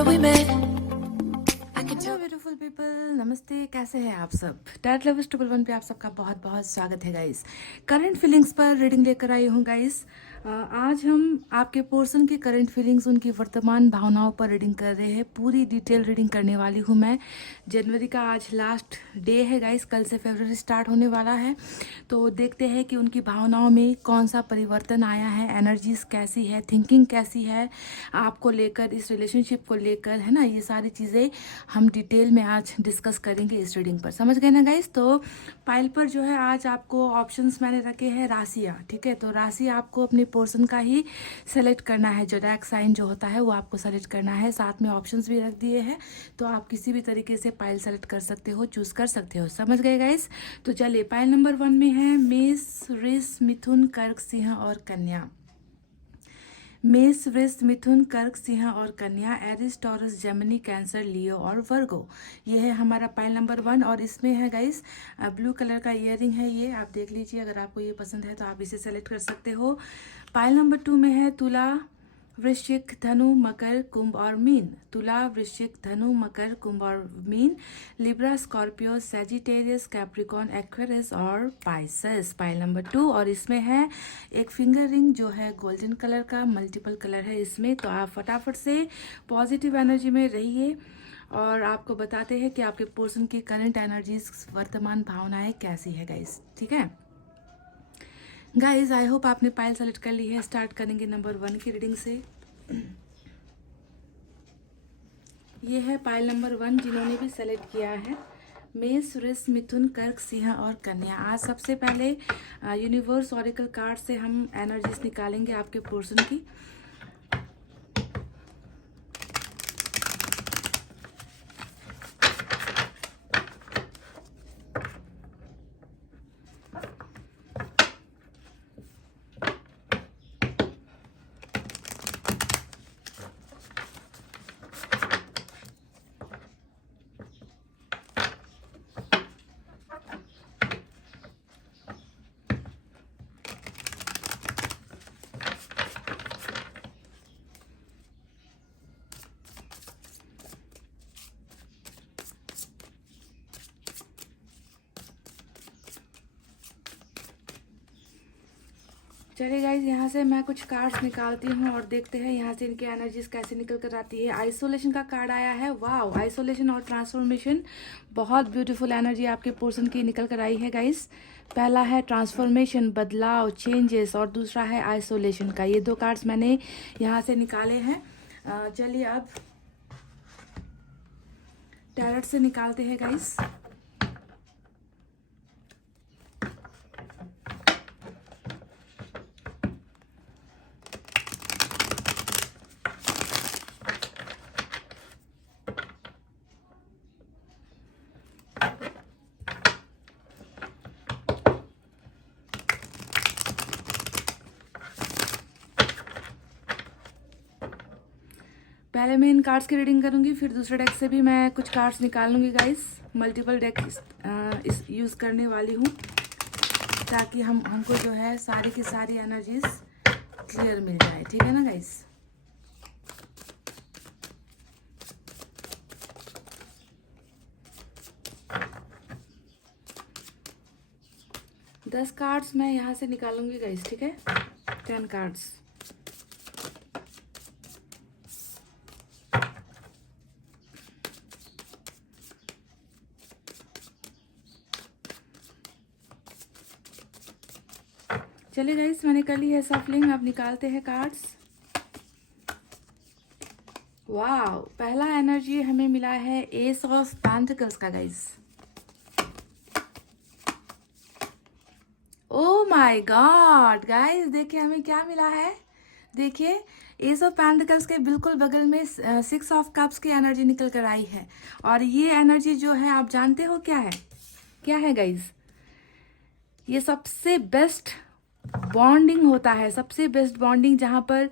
where we met. I can hello tell. Beautiful people, नमस्ते। कैसे हैं आप सब? टैट लवर्स 111 पे आप सबका बहुत बहुत स्वागत है गाइस। करंट फीलिंग्स पर रीडिंग लेकर आई हूँ गाइस। आज हम आपके पर्सन की करंट फीलिंग्स, उनकी वर्तमान भावनाओं पर रीडिंग कर रहे हैं। पूरी डिटेल रीडिंग करने वाली हूँ मैं। जनवरी का आज लास्ट डे है गाइस, कल से फरवरी स्टार्ट होने वाला है। तो देखते हैं कि उनकी भावनाओं में कौन सा परिवर्तन आया है, एनर्जीज कैसी है, थिंकिंग कैसी है आपको लेकर, इस रिलेशनशिप को लेकर, है ना। ये सारी चीज़ें हम डिटेल में आज डिस्कस करेंगे इस रीडिंग पर, समझ गए ना गाइस। तो पाइल पर जो है आज आपको ऑप्शंस मैंने रखे हैं राशियाँ, ठीक है। तो राशि आपको अपने पर्सन का ही सेलेक्ट करना है, जोडिएक साइन जो होता है वो आपको सेलेक्ट करना है। साथ में ऑप्शंस भी रख दिए हैं, तो आप किसी भी तरीके से पाइल सेलेक्ट कर सकते हो, चूज कर सकते हो, समझ गए गाइस। तो चलिए, पाइल नंबर 1 में है मेष, वृष, मिथुन, कर्क, सिंह और कन्या। मेष, वृष, मिथुन, कर्क, सिंह और कन्या, एरिस, टॉरस, जेमिनी, कैंसर, लियो और वर्गो। ये है हमारा पाइल नंबर 1। और इसमें है गाइस ब्लू कलर का ईयरिंग है, ये आप देख लीजिए। अगर आपको ये पसंद है तो आप इसे सेलेक्ट कर सकते हो। पाइल नंबर 2 में है तुला, वृश्चिक, धनु, मकर, कुंभ और मीन। तुला, वृश्चिक, धनु, मकर, कुंभ और mean. Libra, Scorpio, Sagittarius, Capricorn, Aquarius और पाइसेस, पाइल नंबर 2। और इसमें है एक फिंगर रिंग जो है गोल्डन कलर का, मल्टीपल कलर है इसमें। तो आप फटाफट से पॉजिटिव एनर्जी में रहिए और आपको बताते हैं कि आपके पर्सन की करंट एनर्जीज, वर्तमान भावनाएं कैसी है गाइस, ठीक है गाइज। आई होप आपने पाइल सेलेक्ट कर ली है। स्टार्ट करेंगे नंबर 1 की रीडिंग से। ये है पाइल नंबर 1 जिन्होंने भी सेलेक्ट किया है, मेष, वृष, मिथुन, कर्क, सिंह और कन्या। आज सबसे पहले यूनिवर्स ऑरिकल कार्ड से हम एनर्जीज निकालेंगे आपके पर्सन की। चलिए गाइज, यहाँ से मैं कुछ कार्ड्स निकालती हूँ और देखते हैं यहाँ से इनकी एनर्जीज कैसे निकल कर आती है। आइसोलेशन का कार्ड आया है। वाओ, आइसोलेशन और ट्रांसफॉर्मेशन, बहुत ब्यूटीफुल एनर्जी आपके पर्सन की निकल कर आई है गाइज। पहला है ट्रांसफॉर्मेशन, बदलाव, चेंजेस, और दूसरा है आइसोलेशन का। ये 2 कार्ड्स मैंने यहाँ से निकाले हैं। चलिए अब टैरट से निकालते हैं गाइज। पहले मैं इन कार्ड्स की रीडिंग करूंगी, फिर दूसरे डेक से भी मैं कुछ कार्ड्स निकाल लूंगी गाइस। मल्टीपल डेक इस यूज़ करने वाली हूँ ताकि हमको जो है सारी की सारी एनर्जीज क्लियर मिल जाए, ठीक है ना गाइस। दस कार्ड्स मैं यहाँ से निकालूंगी गाइस, ठीक है। 10 कार्ड्स। चलिए गाइस, मैंने कर ली है सफलिंग। अब निकालते हैं कार्ड्स। वाह, पहला एनर्जी हमें मिला है एस ऑफ पेंटिकल्स का guys. Oh my God guys, देखिए हमें क्या मिला है। देखिए, एस ऑफ पेंटिकल्स के बिल्कुल बगल में 6 ऑफ कप्स की एनर्जी निकल कर आई है। और ये एनर्जी जो है, आप जानते हो क्या है? क्या है गाइस? ये सबसे बेस्ट बॉन्डिंग होता है, सबसे बेस्ट बॉन्डिंग, जहाँ पर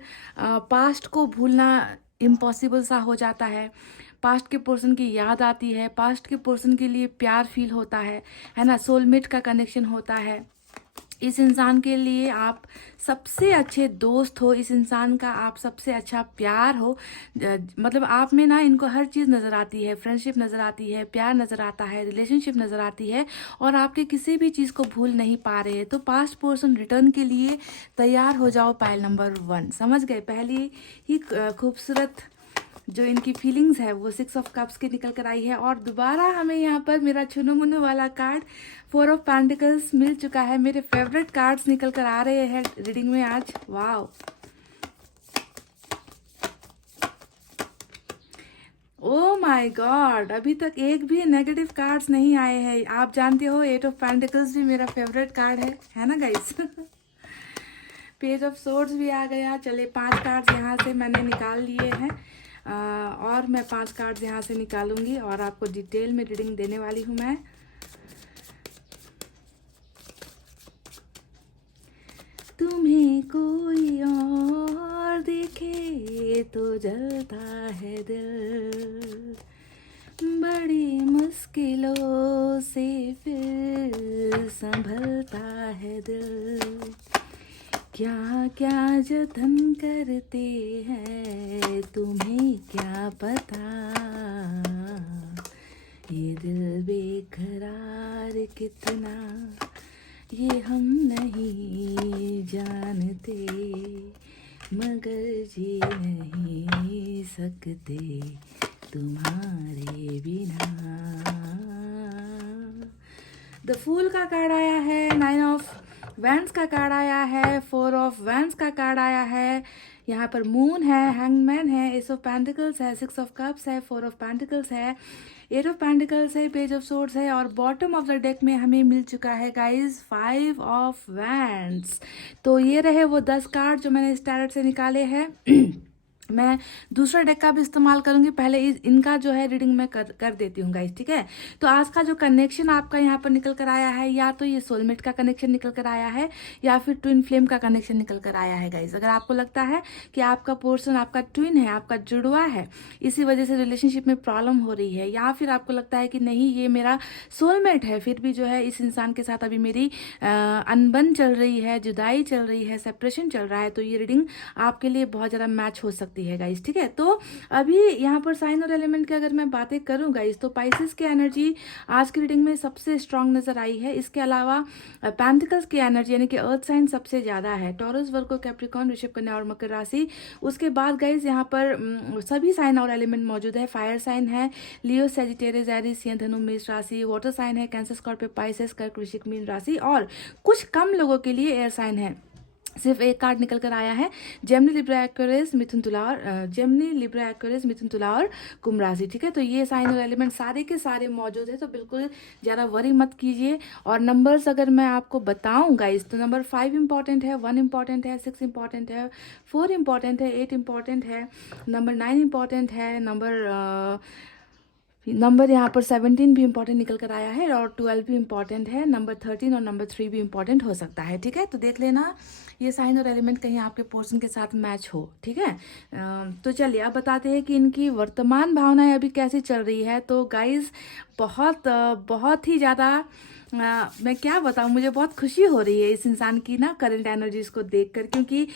पास्ट को भूलना इम्पॉसिबल सा हो जाता है। पास्ट के पर्सन की याद आती है, पास्ट के पर्सन के लिए प्यार फील होता है ना। सोलमेट का कनेक्शन होता है। इस इंसान के लिए आप सबसे अच्छे दोस्त हो, इस इंसान का आप सबसे अच्छा प्यार हो। मतलब आप में ना इनको हर चीज़ नज़र आती है, फ्रेंडशिप नज़र आती है, प्यार नज़र आता है, रिलेशनशिप नज़र आती है, और आपके किसी भी चीज़ को भूल नहीं पा रहे हैं। तो पास्ट पर्सन रिटर्न के लिए तैयार हो जाओ। पाइल नंबर 1 समझ गए। पहली ही खूबसूरत जो इनकी फीलिंग्स है वो 6 ऑफ कप्स की निकल कर आई है, और दोबारा हमें यहाँ पर मेरा चुनु मुनु वाला कार्ड 4 ऑफ पेंटिकल्स मिल चुका है। मेरे फेवरेट कार्ड्स निकल कर आ रहे हैं रीडिंग में आज। वाओ, ओ माय गॉड, अभी तक एक भी नेगेटिव कार्ड्स नहीं आए हैं। आप जानते हो 8 ऑफ पेंटिकल्स भी मेरा फेवरेट कार्ड है ना गाइस। पेज ऑफ सोर्ड्स भी आ गया। चले 5 कार्ड्स यहाँ से मैंने निकाल लिए हैं, और मैं 5 कार्ड्स यहाँ से निकालूंगी और आपको डिटेल में रीडिंग देने वाली हूँ मैं। तुम्हें कोई और देखे तो जलता है दिल, बड़ी मुश्किलों से फिर संभलता है दिल, क्या क्या जतन करते हैं तुम्हें क्या पता, ये दिल बेकरार कितना ये हम नहीं जानते, मगर जी नहीं सकते तुम्हारे बिना। द फूल का कार्ड आया है, 9 ऑफ वैंड्स का कार्ड आया है, 4 ऑफ वैंड्स का कार्ड आया है, यहाँ पर मून है, हैंगमैन है, एस ऑफ पेंटिकल्स है, 6 ऑफ कप्स है, 4 ऑफ पेंटिकल्स है, 8 ऑफ पेंटिकल्स है, पेज ऑफ सोर्ड्स है, और बॉटम ऑफ द डेक में हमें मिल चुका है गाइस 5 ऑफ वैंड्स। तो ये रहे वो 10 कार्ड जो मैंने इस टैरोट से निकाले हैं। मैं दूसरा डेक का भी इस्तेमाल करूंगी, पहले इनका जो है रीडिंग मैं कर देती हूँ गाइस, ठीक है। तो आज का जो कनेक्शन आपका यहाँ पर निकल कर आया है, या तो ये सोलमेट का कनेक्शन निकल कर आया है, या फिर ट्विन फ्लेम का कनेक्शन निकल कर आया है गाइस। अगर आपको लगता है कि आपका पोर्सन आपका ट्विन है, आपका जुड़वा है, इसी वजह से रिलेशनशिप में प्रॉब्लम हो रही है, या फिर आपको लगता है कि नहीं ये मेरा सोलमेट है, फिर भी जो है इस इंसान के साथ अभी मेरी अनबन चल रही है, जुदाई चल रही है, सेपरेशन चल रहा है, तो ये रीडिंग आपके लिए बहुत ज़्यादा मैच हो सकती है गाइस, ठीक है। तो अभी यहाँ पर साइन और एलिमेंट की अगर मैं बातें करूँ गाइस, तो पाइसेस की एनर्जी आज की रीडिंग में सबसे स्ट्रांग नजर आई है। इसके अलावा पेंटिकल्स की एनर्जी यानी कि अर्थ साइन सबसे ज्यादा है, टॉरस, वर्गो, कैप्रिकॉर्न, वृषभ, कन्या और मकर राशि। उसके बाद गाइस यहाँ पर सभी साइन और एलिमेंट मौजूद है। फायर साइन है लियो, सेजिटेरियस, एरीज, सिंह, धनु, मेष राशि। वाटर साइन है कैंसर, स्कॉर्पियो, पाइसेस, कर्क, वृश्चिक, मीन राशि। और कुछ कम लोगों के लिए एयर साइन है। सिर्फ एक कार्ड निकल कर आया है, जेमिनी, लिब्रा, एक्वेरियस, मिथुन, तुला और जेमिनी, लिब्रा, एक्वेरियस, मिथुन, तुला और कुंभ राशि, ठीक है। तो ये साइन और एलिमेंट सारे के सारे मौजूद है, तो बिल्कुल ज़्यादा वरी मत कीजिए। और नंबर्स अगर मैं आपको बताऊं गाइस, तो नंबर 5 इंपॉर्टेंट है, 1 इंपॉर्टेंट है, 6 इंपॉर्टेंट है, 4 इंपॉर्टेंट है, 8 इंपॉर्टेंट है, नंबर 9 इंपॉर्टेंट है, नंबर यहाँ पर 17 भी इंपॉर्टेंट निकल कर आया है, और 12 भी इंपॉर्टेंट है, नंबर 13 और नंबर 3 भी इंपॉर्टेंट हो सकता है, ठीक है। तो देख लेना ये साइन और एलिमेंट कहीं आपके पोर्शन के साथ मैच हो, ठीक है। तो चलिए अब बताते हैं कि इनकी वर्तमान भावनाएं अभी कैसी चल रही है। तो गाइस बहुत ही ज़्यादा मैं क्या बताऊँ, मुझे बहुत खुशी हो रही है इस इंसान की ना करंट एनर्जीज को देखकर, क्योंकि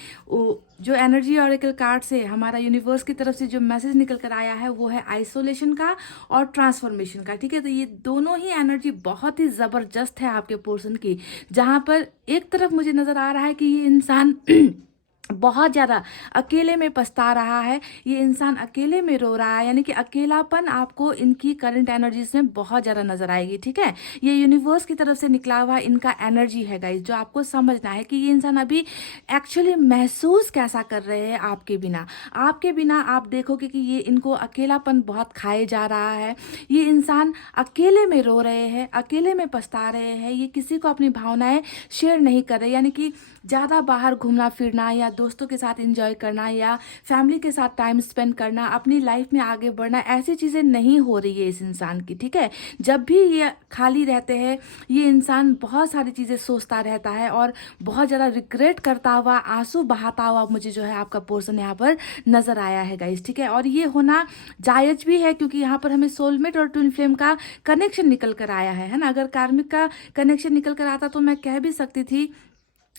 जो एनर्जी ऑरेकल कार्ड से हमारा यूनिवर्स की तरफ से जो मैसेज निकल कर आया है वो है आइसोलेशन का और ट्रांसफॉर्मेशन का, ठीक है। तो ये दोनों ही एनर्जी बहुत ही ज़बरदस्त है आपके पोर्शन की, जहाँ पर एक तरफ मुझे नज़र आ रहा है कि ये इंसान बहुत ज़्यादा अकेले में पछता रहा है, ये इंसान अकेले में रो रहा है, यानी कि अकेलापन आपको इनकी करंट एनर्जीज में बहुत ज़्यादा नजर आएगी, ठीक है। ये यूनिवर्स की तरफ से निकला हुआ इनका एनर्जी है गाइस, जो आपको समझना है कि ये इंसान अभी एक्चुअली महसूस कैसा कर रहे हैं आपके बिना आप देखोगे कि ये इनको अकेलापन बहुत खाए जा रहा है। ये इंसान अकेले में रो रहे हैं, अकेले में पछता रहे हैं, ये किसी को अपनी भावनाएं शेयर नहीं कर रहे, यानी कि ज़्यादा बाहर घूमना फिरना या दोस्तों के साथ एंजॉय करना या फैमिली के साथ टाइम स्पेंड करना, अपनी लाइफ में आगे बढ़ना, ऐसी चीज़ें नहीं हो रही है इस इंसान की, ठीक है। जब भी ये खाली रहते हैं ये इंसान बहुत सारी चीज़ें सोचता रहता है और बहुत ज़्यादा रिग्रेट करता हुआ, आंसू बहाता हुआ मुझे जो है आपका पोर्शन यहाँ पर नज़र आया है गाइस, ठीक है। और ये होना जायज़ भी है, क्योंकि यहाँ पर हमें सोलमेट और ट्विन फ्लेम का कनेक्शन निकल कर आया है ना। अगर कार्मिक का कनेक्शन निकल कर आता तो मैं कह भी सकती थी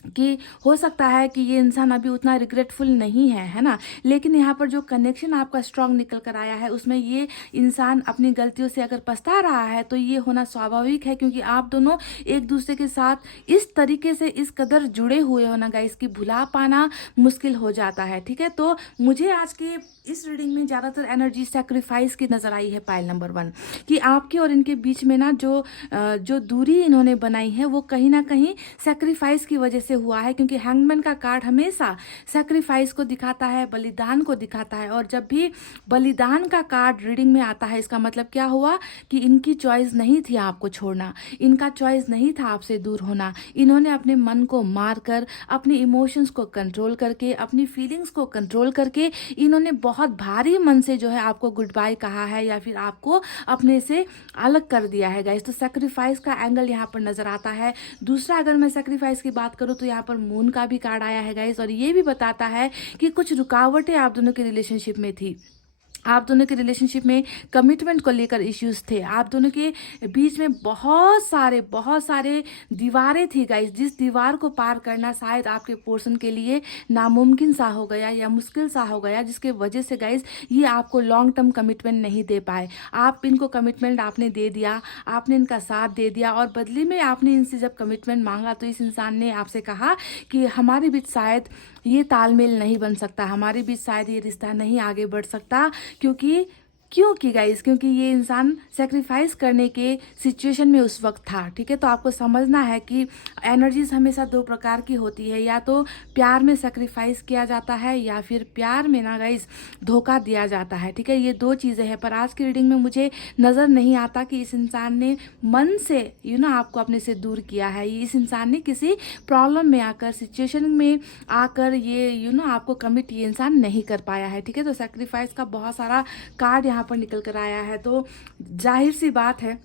कि हो सकता है कि ये इंसान अभी उतना रिग्रेटफुल नहीं है ना, लेकिन यहाँ पर जो कनेक्शन आपका स्ट्रांग निकल कर आया है उसमें ये इंसान अपनी गलतियों से अगर पछता रहा है तो ये होना स्वाभाविक है, क्योंकि आप दोनों एक दूसरे के साथ इस तरीके से इस कदर जुड़े हुए हो ना गाइस कि भुला पाना मुश्किल हो जाता है। ठीक है, तो मुझे आज के इस रीडिंग में ज़्यादातर एनर्जी सेक्रीफाइस की नज़र आई है पाइल नंबर 1, कि आपके और इनके बीच में ना जो दूरी इन्होंने बनाई है वो कहीं ना कहीं सेक्रीफाइस की वजह से हुआ है, क्योंकि हैंगमैन का कार्ड हमेशा सेक्रीफाइस को दिखाता है, बलिदान को दिखाता है। और जब भी बलिदान का कार्ड रीडिंग में आता है इसका मतलब क्या हुआ कि इनकी चॉइस नहीं थी आपको छोड़ना, इनका चॉइस नहीं था आपसे दूर होना। इन्होंने अपने मन को मार कर, अपने इमोशंस को कंट्रोल करके, अपनी फीलिंग्स को कंट्रोल करके इन्होंने बहुत भारी मन से जो है आपको गुड बाय कहा है या फिर आपको अपने से अलग कर दिया है गाइस। तो सेक्रीफाइस का एंगल यहाँ पर नजर आता है। दूसरा, अगर मैं सेक्रीफाइस की बात करूँ तो यहाँ पर मून का भी कार्ड आया है गाइस, और ये भी बताता है कि कुछ रुकावटें आप दोनों के रिलेशनशिप में थी। आप दोनों के रिलेशनशिप में कमिटमेंट को लेकर इश्यूज थे, आप दोनों के बीच में बहुत सारे दीवारें थी गाइस, जिस दीवार को पार करना शायद आपके पोर्शन के लिए नामुमकिन सा हो गया या मुश्किल सा हो गया, जिसके वजह से गाइस ये आपको लॉन्ग टर्म कमिटमेंट नहीं दे पाए। आप इनको कमिटमेंट आपने दे दिया, आपने इनका साथ दे दिया, और बदले में आपने इनसे जब कमिटमेंट मांगा तो इस इंसान ने आपसे कहा कि हमारे बीच शायद ये तालमेल नहीं बन सकता, हमारे बीच शायद ये रिश्ता नहीं आगे बढ़ सकता, क्योंकि गाइस, क्योंकि ये इंसान सेक्रीफाइस करने के सिचुएशन में उस वक्त था। ठीक है, तो आपको समझना है कि एनर्जीज हमेशा दो प्रकार की होती है, या तो प्यार में सेक्रीफाइस किया जाता है या फिर प्यार में ना गाइस धोखा दिया जाता है। ठीक है, ये दो चीज़ें हैं। पर आज की रीडिंग में मुझे नज़र नहीं आता कि इस इंसान ने मन से आपको अपने से दूर किया है। इस इंसान ने किसी प्रॉब्लम में आकर, सिचुएशन में आकर ये आपको कमिट ये इंसान नहीं कर पाया है। ठीक है, तो सेक्रीफाइस का बहुत सारा कार्ड यहाँ पर निकल कर आया है। तो जाहिर सी बात है,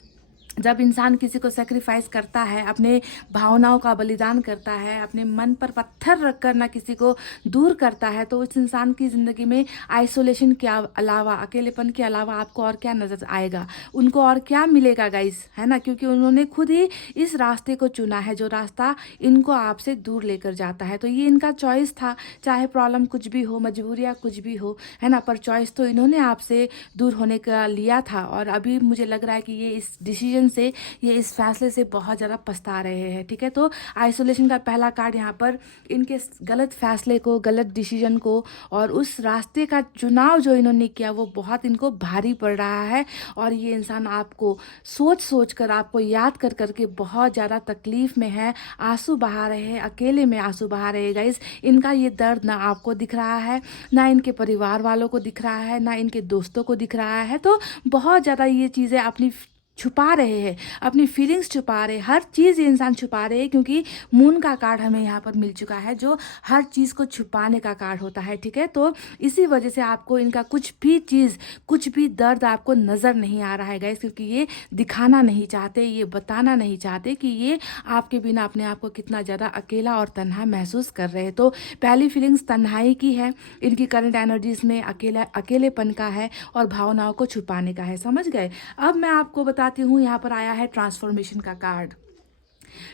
जब इंसान किसी को सेक्रीफाइस करता है, अपने भावनाओं का बलिदान करता है, अपने मन पर पत्थर रखकर ना किसी को दूर करता है, तो उस इंसान की ज़िंदगी में आइसोलेशन के अलावा, अकेलेपन के अलावा आपको और क्या नज़र आएगा, उनको और क्या मिलेगा गाइस, है ना, क्योंकि उन्होंने खुद ही इस रास्ते को चुना है जो रास्ता इनको आपसे दूर लेकर जाता है। तो ये इनका चॉइस था, चाहे प्रॉब्लम कुछ भी हो, मजबूरियाँ कुछ भी हो, है ना, पर चॉइस तो इन्होंने आपसे दूर होने का लिया था। और अभी मुझे लग रहा है कि ये इस डिसीजन से, ये इस फैसले से बहुत ज़्यादा पछता रहे हैं। ठीक है, तो आइसोलेशन का पहला कार्ड यहाँ पर इनके गलत फैसले को, गलत डिसीजन को और उस रास्ते का चुनाव जो इन्होंने किया वो बहुत इनको भारी पड़ रहा है। और ये इंसान आपको सोच कर, आपको याद कर करके बहुत ज़्यादा तकलीफ में है, आंसू बहा रहे हैं, अकेले में आंसू बहा रहे हैं गाइस। इनका ये दर्द ना आपको दिख रहा है, ना इनके परिवार वालों को दिख रहा है, ना इनके दोस्तों को दिख रहा है। तो बहुत ज़्यादा ये चीज़ें अपनी छुपा रहे हैं, अपनी फीलिंग्स छुपा रहे हैं, हर चीज़ ये इंसान छुपा रहे हैं, क्योंकि मून का कार्ड हमें यहाँ पर मिल चुका है जो हर चीज़ को छुपाने का कार्ड होता है। ठीक है, तो इसी वजह से आपको इनका कुछ भी चीज़, कुछ भी दर्द आपको नज़र नहीं आ रहा है गाइस, क्योंकि ये दिखाना नहीं चाहते, ये बताना नहीं चाहते कि ये आपके बिना अपने आप को कितना ज़्यादा अकेला और तन्हा महसूस कर रहे हैं। तो पहली फीलिंग्स तन्हाई की है, इनकी करंट एनर्जीज में अकेलेपन का है और भावनाओं को छुपाने का है। समझ गए? अब मैं आपको बताती हूँ, यहाँ पर आया है ट्रांसफॉर्मेशन का कार्ड।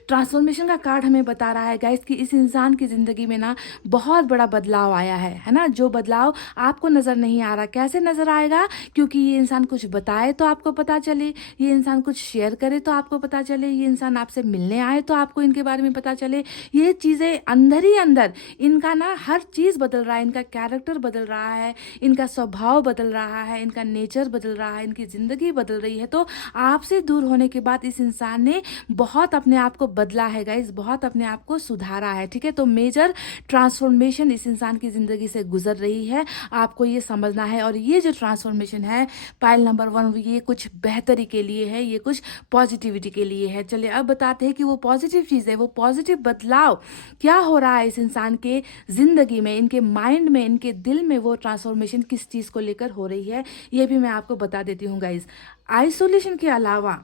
ट्रांसफॉर्मेशन का कार्ड हमें बता रहा है गाइस कि इस इंसान की ज़िंदगी में ना बहुत बड़ा बदलाव आया है ना, जो बदलाव आपको नज़र नहीं आ रहा। कैसे नज़र आएगा? क्योंकि ये इंसान कुछ बताए तो आपको पता चले, ये इंसान कुछ शेयर करे तो आपको पता चले, ये इंसान आपसे मिलने आए तो आपको इनके बारे में पता चले। ये चीज़ें अंदर ही अंदर इनका ना हर चीज़ बदल रहा है, इनका कैरेक्टर बदल रहा है, इनका स्वभाव बदल रहा है, इनका नेचर बदल रहा है, इनकी ज़िंदगी बदल रही है। तो आपसे दूर होने के बाद इस इंसान ने बहुत अपने आप को बदला है गाइस, बहुत अपने आप को सुधारा है। ठीक है, तो मेजर ट्रांसफॉर्मेशन इस इंसान की ज़िंदगी से गुजर रही है, आपको ये समझना है। और ये जो ट्रांसफॉर्मेशन है पाइल नंबर 1, ये कुछ बेहतरी के लिए है, ये कुछ पॉजिटिविटी के लिए है। चलिए अब बताते हैं कि वो पॉजिटिव चीज़ है, वो पॉजिटिव बदलाव क्या हो रहा है इस इंसान के ज़िंदगी में, इनके माइंड में, इनके दिल में वो ट्रांसफॉर्मेशन किस चीज़ को लेकर हो रही है, ये भी मैं आपको बता देती हूँ गाइस। आइसोलेशन के अलावा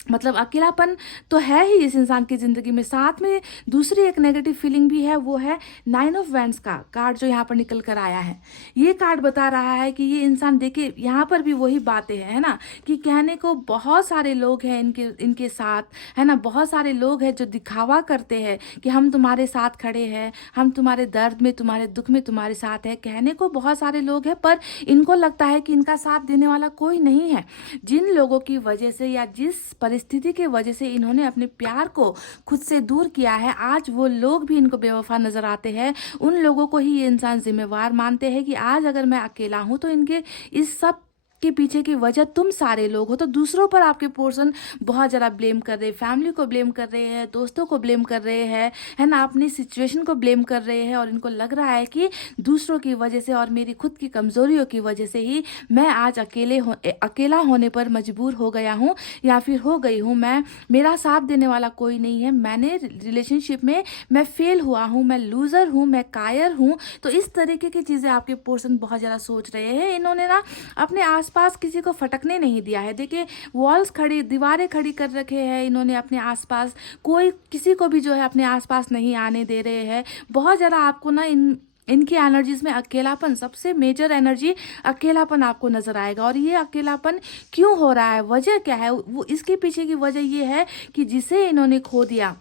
मतलब अकेलापन तो है ही इस इंसान की ज़िंदगी में, साथ में दूसरी एक नेगेटिव फीलिंग भी है, वो है 9 ऑफ वैंड्स का कार्ड जो यहाँ पर निकल कर आया है। ये कार्ड बता रहा है कि ये इंसान, देखिए यहाँ पर भी वही बातें हैं, है ना, कि कहने को बहुत सारे लोग हैं इनके इनके साथ, है ना, बहुत सारे लोग हैं जो दिखावा करते हैं कि हम तुम्हारे साथ खड़े हैं, हम तुम्हारे दर्द में, तुम्हारे दुख में तुम्हारे साथ है। कहने को बहुत सारे लोग हैं, पर इनको लगता है कि इनका साथ देने वाला कोई नहीं है। जिन लोगों की वजह से या जिस परिस्थिति के वजह से इन्होंने अपने प्यार को खुद से दूर किया है, आज वो लोग भी इनको बेवफा नजर आते हैं। उन लोगों को ही ये इंसान जिम्मेवार मानते हैं कि आज अगर मैं अकेला हूं तो इनके इस सब के पीछे की वजह तुम सारे लोग हो। तो दूसरों पर आपके पोर्शन बहुत ज़्यादा ब्लेम कर रहे हैं, फैमिली को ब्लेम कर रहे हैं, दोस्तों को ब्लेम कर रहे हैं, है ना, अपनी सिचुएशन को ब्लेम कर रहे हैं, और इनको लग रहा है कि दूसरों की वजह से और मेरी खुद की कमज़ोरियों की वजह से ही मैं आज अकेला होने पर मजबूर हो गया हूँ या फिर हो गई हूँ। मेरा साथ देने वाला कोई नहीं है, मैंने रिलेशनशिप में मैं फेल हुआ हूँ, मैं लूज़र हूँ, मैं कायर हूँ। तो इस तरीके की चीज़ें आपके पोर्शन बहुत ज़्यादा सोच रहे हैं। इन्होंने ना अपने आसपास किसी को फटकने नहीं दिया है। देखिए दीवारें खड़ी कर रखे हैं इन्होंने अपने आसपास, कोई किसी को भी जो है अपने आसपास नहीं आने दे रहे हैं। बहुत ज़्यादा आपको ना इनकी एनर्जीज में अकेलापन, सबसे मेजर एनर्जी अकेलापन आपको नजर आएगा। और ये अकेलापन क्यों हो रहा है, वजह क्या है, वो इसके पीछे की वजह ये है कि जिसे इन्होंने खो दिया,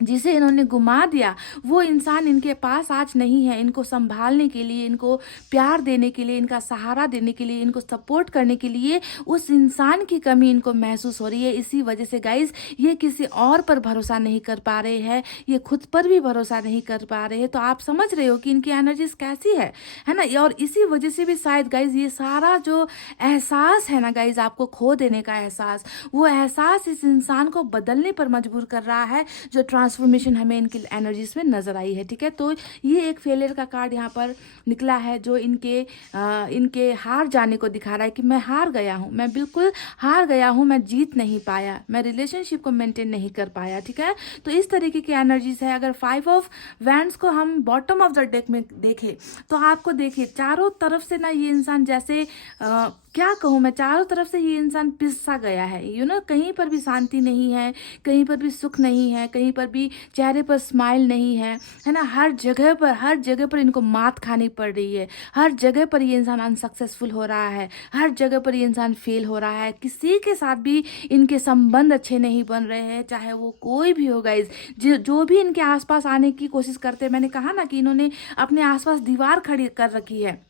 जिसे इन्होंने गुमा दिया, वो इंसान इनके पास आज नहीं है। इनको संभालने के लिए, इनको प्यार देने के लिए, इनका सहारा देने के लिए, इनको सपोर्ट करने के लिए उस इंसान की कमी इनको महसूस हो रही है। इसी वजह से गाइज ये किसी और पर भरोसा नहीं कर पा रहे हैं, ये खुद पर भी भरोसा नहीं कर पा रहे हैं। तो आप समझ रहे हो कि इनकी एनर्जीज कैसी है ना। और इसी वजह से भी शायद गाइज ये सारा जो एहसास है ना गाइज, आपको खो देने का एहसास, वो एहसास इस इंसान को बदलने पर मजबूर कर रहा है, जो ट्रांसफॉर्मेशन हमें इनकी एनर्जीज में नजर आई है। ठीक है, तो ये एक फेलियर का कार्ड यहाँ पर निकला है, जो इनके हार जाने को दिखा रहा है कि मैं हार गया हूँ, मैं बिल्कुल हार गया हूँ, मैं जीत नहीं पाया, मैं रिलेशनशिप को मेंटेन नहीं कर पाया। ठीक है, तो इस तरीके की एनर्जीज है। अगर 5 ऑफ वैंड्स को हम बॉटम ऑफ द डेक में देखें तो आपको देखिए चारों तरफ से ना ये इंसान जैसे क्या कहूँ मैं, चारों तरफ से ये इंसान पिसा गया है। कहीं पर भी शांति नहीं है, कहीं पर भी सुख नहीं है, कहीं पर भी चेहरे पर स्माइल नहीं है ना। हर जगह पर इनको मात खानी पड़ रही है, हर जगह पर ये इंसान अनसक्सेसफुल हो रहा है, हर जगह पर ये इंसान फेल हो रहा है। किसी के साथ भी इनके संबंध अच्छे नहीं बन रहे हैं, चाहे वो कोई भी हो गाइज। जो भी इनके आसपास आने की कोशिश करते हैं, मैंने कहा ना कि इन्होंने अपने आसपास दीवार खड़ी कर रखी है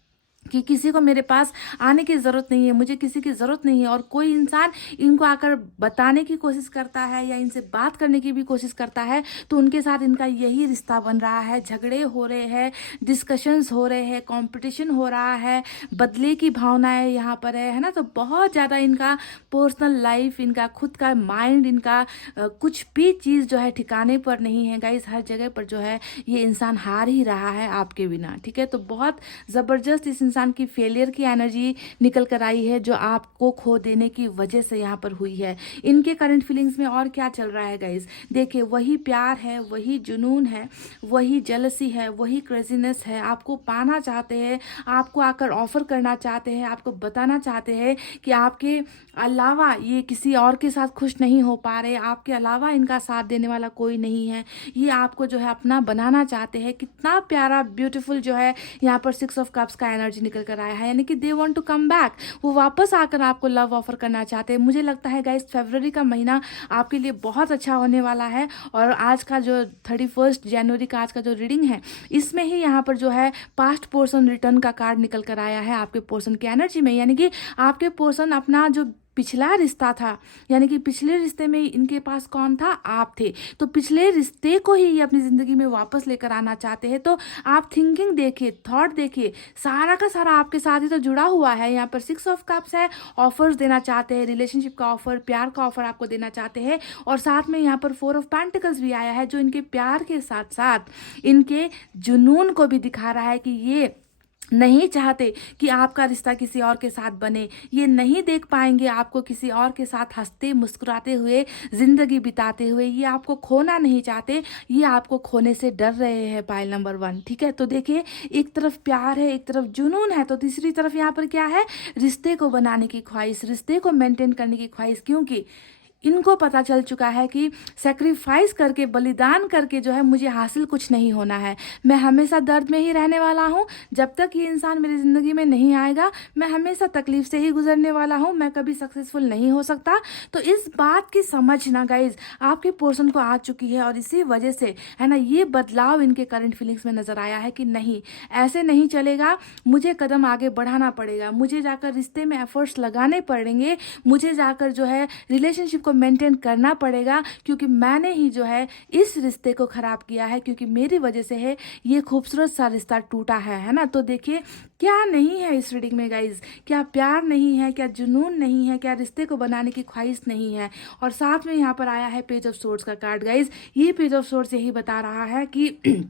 कि किसी को मेरे पास आने की ज़रूरत नहीं है, मुझे किसी की ज़रूरत नहीं है। और कोई इंसान इनको आकर बताने की कोशिश करता है या इनसे बात करने की भी कोशिश करता है तो उनके साथ इनका यही रिश्ता बन रहा है। झगड़े हो रहे हैं, डिस्कशंस हो रहे हैं, कंपटीशन हो रहा है, बदले की भावनाएं यहाँ पर है ना। तो बहुत ज़्यादा इनका पर्सनल लाइफ, इनका खुद का माइंड, इनका कुछ भी चीज़ जो है ठिकाने पर नहीं है गाइस। हर जगह पर जो है ये इंसान हार ही रहा है आपके बिना। ठीक है, तो बहुत ज़बरदस्त इस इंसान की फेलियर की एनर्जी निकल कर आई है, जो आपको खो देने की वजह से यहाँ पर हुई है। इनके करंट फीलिंग्स में और क्या चल रहा है गाइस, देखिए वही प्यार है, वही जुनून है, वही जेलसी है, वही क्रेजीनेस है। आपको पाना चाहते हैं, आपको आकर ऑफर करना चाहते हैं, आपको बताना चाहते हैं कि आपके अलावा ये किसी और के साथ खुश नहीं हो पा रहे, आपके अलावा इनका साथ देने वाला कोई नहीं है। ये आपको जो है अपना बनाना चाहते हैं। कितना प्यारा ब्यूटीफुल जो है यहाँ पर 6 ऑफ कप्स का एनर्जी निकल कर आया है, यानी कि they want to come back. वो वापस आकर आपको लव ऑफर करना चाहते हैं। मुझे लगता है गाइस फरवरी का महीना आपके लिए बहुत अच्छा होने वाला है। और आज का जो 31 जनवरी का आज का जो रीडिंग है, इसमें ही यहाँ पर जो है पास्ट पोर्शन रिटर्न का कार्ड निकल कर आया है आपके पोर्शन की एनर्जी में। यानी कि आपके पोर्शन अपना जो पिछला रिश्ता था, यानी कि पिछले रिश्ते में इनके पास कौन था, आप थे, तो पिछले रिश्ते को ही ये अपनी ज़िंदगी में वापस लेकर आना चाहते हैं। तो आप थिंकिंग देखिए, थॉट देखिए, सारा का सारा आपके साथ ही तो जुड़ा हुआ है। यहाँ पर 6 ऑफ कप्स है, ऑफर्स देना चाहते हैं, रिलेशनशिप का ऑफर, प्यार का ऑफर आपको देना चाहते हैं। और साथ में यहाँ पर 4 ऑफ पेंटिकल्स भी आया है, जो इनके प्यार के साथ साथ इनके जुनून को भी दिखा रहा है कि ये नहीं चाहते कि आपका रिश्ता किसी और के साथ बने। ये नहीं देख पाएंगे आपको किसी और के साथ हंसते मुस्कुराते हुए, ज़िंदगी बिताते हुए। ये आपको खोना नहीं चाहते, ये आपको खोने से डर रहे हैं, पाइल नंबर 1। ठीक है, तो देखिए एक तरफ प्यार है, एक तरफ जुनून है, तो तीसरी तरफ यहाँ पर क्या है, रिश्ते को बनाने की ख्वाहिश, रिश्ते को मेंटेन करने की ख्वाहिश। क्योंकि इनको पता चल चुका है कि सेक्रीफाइस करके, बलिदान करके जो है मुझे हासिल कुछ नहीं होना है। मैं हमेशा दर्द में ही रहने वाला हूँ। जब तक ये इंसान मेरी ज़िंदगी में नहीं आएगा मैं हमेशा तकलीफ से ही गुजरने वाला हूँ, मैं कभी सक्सेसफुल नहीं हो सकता। तो इस बात की समझ ना गाइज आपके पोर्शन को आ चुकी है, और इसी वजह से है ना ये बदलाव इनके करंट फीलिंग्स में नज़र आया है कि नहीं, ऐसे नहीं चलेगा, मुझे कदम आगे बढ़ाना पड़ेगा, मुझे जाकर रिश्ते में एफर्ट्स लगाने पड़ेंगे, मुझे जाकर जो है रिलेशनशिप को मेंटेन करना पड़ेगा, क्योंकि मैंने ही जो है इस रिश्ते को ख़राब किया है, क्योंकि मेरी वजह से है ये खूबसूरत सा रिश्ता टूटा है ना। तो देखिए क्या नहीं है इस रीडिंग में गाइज, क्या प्यार नहीं है, क्या जुनून नहीं है, क्या रिश्ते को बनाने की ख्वाहिश नहीं है। और साथ में यहाँ पर आया है पेज ऑफ सोर्ड्स का कार्ड गाइज। ये पेज ऑफ सोर्ड्स यही बता रहा है कि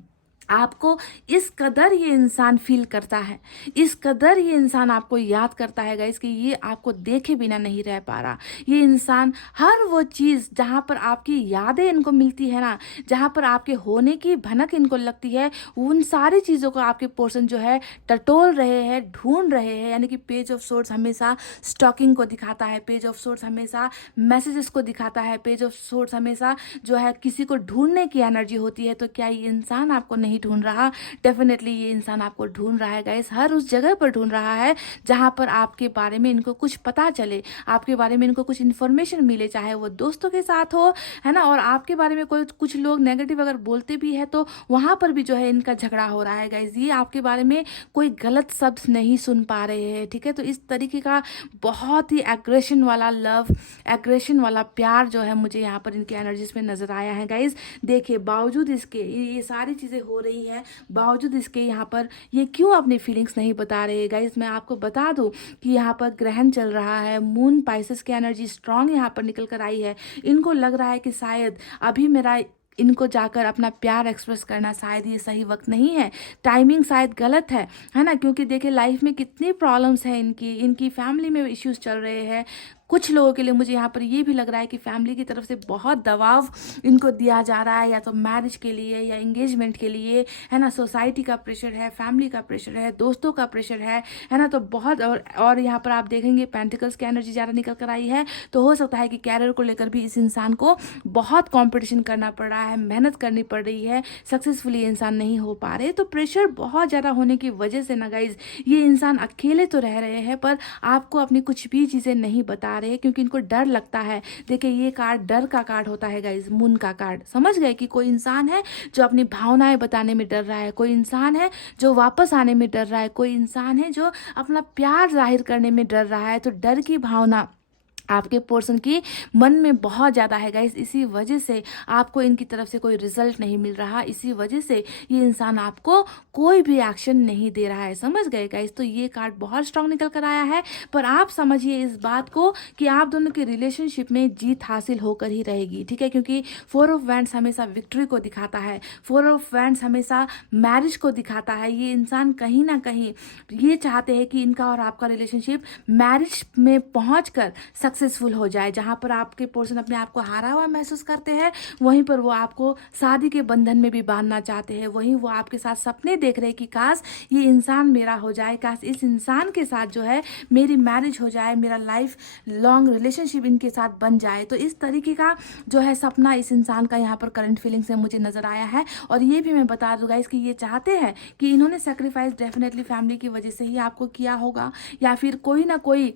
आपको इस कदर ये इंसान फील करता है, इस कदर ये इंसान आपको याद करता है गाइस कि ये आपको देखे बिना नहीं रह पा रहा। ये इंसान हर वो चीज़ जहाँ पर आपकी यादें इनको मिलती है ना, जहाँ पर आपके होने की भनक इनको लगती है, उन सारी चीज़ों को आपके पोर्शन जो है टटोल रहे हैं, ढूंढ रहे हैं। यानी कि पेज ऑफ सोर्ड्स हमेशा स्टॉकिंग को दिखाता है, पेज ऑफ सोर्ड्स हमेशा मैसेजेस को दिखाता है, पेज ऑफ सोर्ड्स हमेशा जो है किसी को ढूंढने की एनर्जी होती है। तो क्या ये इंसान आपको नहीं ढूंढ रहा? डेफिनेटली ये इंसान आपको ढूंढ रहा है गाइस, हर उस जगह पर ढूंढ रहा है जहां पर आपके बारे में इनको कुछ पता चले, आपके बारे में इनको कुछ इन्फॉर्मेशन मिले, चाहे वो दोस्तों के साथ हो, है ना। और आपके बारे में कोई कुछ लोग नेगेटिव अगर बोलते भी है तो वहां पर भी जो है इनका झगड़ा हो रहा है गाइस। ये आपके बारे में कोई गलत शब्द नहीं सुन पा रहे हैं, ठीक है। तो इस तरीके का बहुत ही एग्रेशन वाला लव, एग्रेशन वाला प्यार जो है मुझे यहाँ पर इनकी एनर्जीज में नजर आया है गाइस। देखिए बावजूद इसके ये सारी चीजें हो रही है, बावजूद इसके यहाँ पर ये क्यों अपनी फीलिंग्स नहीं बता रहे गाइस। मैं आपको बता दूं कि यहाँ पर ग्रहण चल रहा है, मून पाइसेस की एनर्जी स्ट्रांग यहाँ पर निकल कर आई है। इनको लग रहा है कि शायद अभी मेरा इनको जाकर अपना प्यार एक्सप्रेस करना शायद ये सही वक्त नहीं है, टाइमिंग शायद गलत है ना। क्योंकि देखिए लाइफ में कितनी प्रॉब्लम्स है इनकी फैमिली में इश्यूज चल रहे हैं। कुछ लोगों के लिए मुझे यहाँ पर ये भी लग रहा है कि फैमिली की तरफ से बहुत दबाव इनको दिया जा रहा है, या तो मैरिज के लिए या इंगेजमेंट के लिए, है ना। सोसाइटी का प्रेशर है, फैमिली का प्रेशर है, दोस्तों का प्रेशर है ना। तो बहुत और यहाँ पर आप देखेंगे पेंटिकल्स की एनर्जी ज़्यादा निकल कर आई है। तो हो सकता है कि कैरियर को लेकर भी इस इंसान को बहुत कॉम्पिटिशन करना पड़ रहा है, मेहनत करनी पड़ रही है, सक्सेसफुली इंसान नहीं हो पा रहे। तो प्रेशर बहुत ज़्यादा होने की वजह से ना गाइज ये इंसान अकेले तो रह रहे हैं, पर आपको अपनी कुछ भी चीज़ें नहीं बता रहे हैं, क्योंकि इनको डर लगता है। देखिए ये कार्ड डर का कार्ड होता है गाइज, मून का कार्ड। समझ गए कि कोई इंसान है जो अपनी भावनाएं बताने में डर रहा है, कोई इंसान है जो वापस आने में डर रहा है, कोई इंसान है जो अपना प्यार जाहिर करने में डर रहा है। तो डर की भावना आपके पोर्शन की मन में बहुत ज़्यादा है गाइस। इसी वजह से आपको इनकी तरफ से कोई रिजल्ट नहीं मिल रहा, इसी वजह से ये इंसान आपको कोई भी एक्शन नहीं दे रहा है। समझ गए गाइस। तो ये कार्ड बहुत स्ट्रांग निकल कर आया है, पर आप समझिए इस बात को कि आप दोनों के रिलेशनशिप में जीत हासिल होकर ही रहेगी, ठीक है। क्योंकि 4 ऑफ वैंड्स हमेशा विक्ट्री को दिखाता है, 4 ऑफ वैंड्स हमेशा मैरिज को दिखाता है। ये इंसान कहीं ना कहीं ये चाहते हैं कि इनका और आपका रिलेशनशिप मैरिज में पहुँच कर सक्सेसफुल हो जाए। जहाँ पर आपके पोर्शन अपने आप को हारा हुआ महसूस करते हैं, वहीं पर वो आपको शादी के बंधन में भी बांधना चाहते हैं। वहीं वो आपके साथ सपने देख रहे हैं कि काश ये इंसान मेरा हो जाए, काश इस इंसान के साथ जो है मेरी मैरिज हो जाए, मेरा लाइफ लॉन्ग रिलेशनशिप इनके साथ बन जाए। तो इस तरीके का जो है सपना इस इंसान का यहाँ पर करंट फीलिंग से मुझे नजर आया है। और ये भी मैं बता दूंगा इसकी ये चाहते हैं कि इन्होंने सेक्रीफाइस डेफिनेटली फैमिली की वजह से ही आपको किया होगा, या फिर कोई ना कोई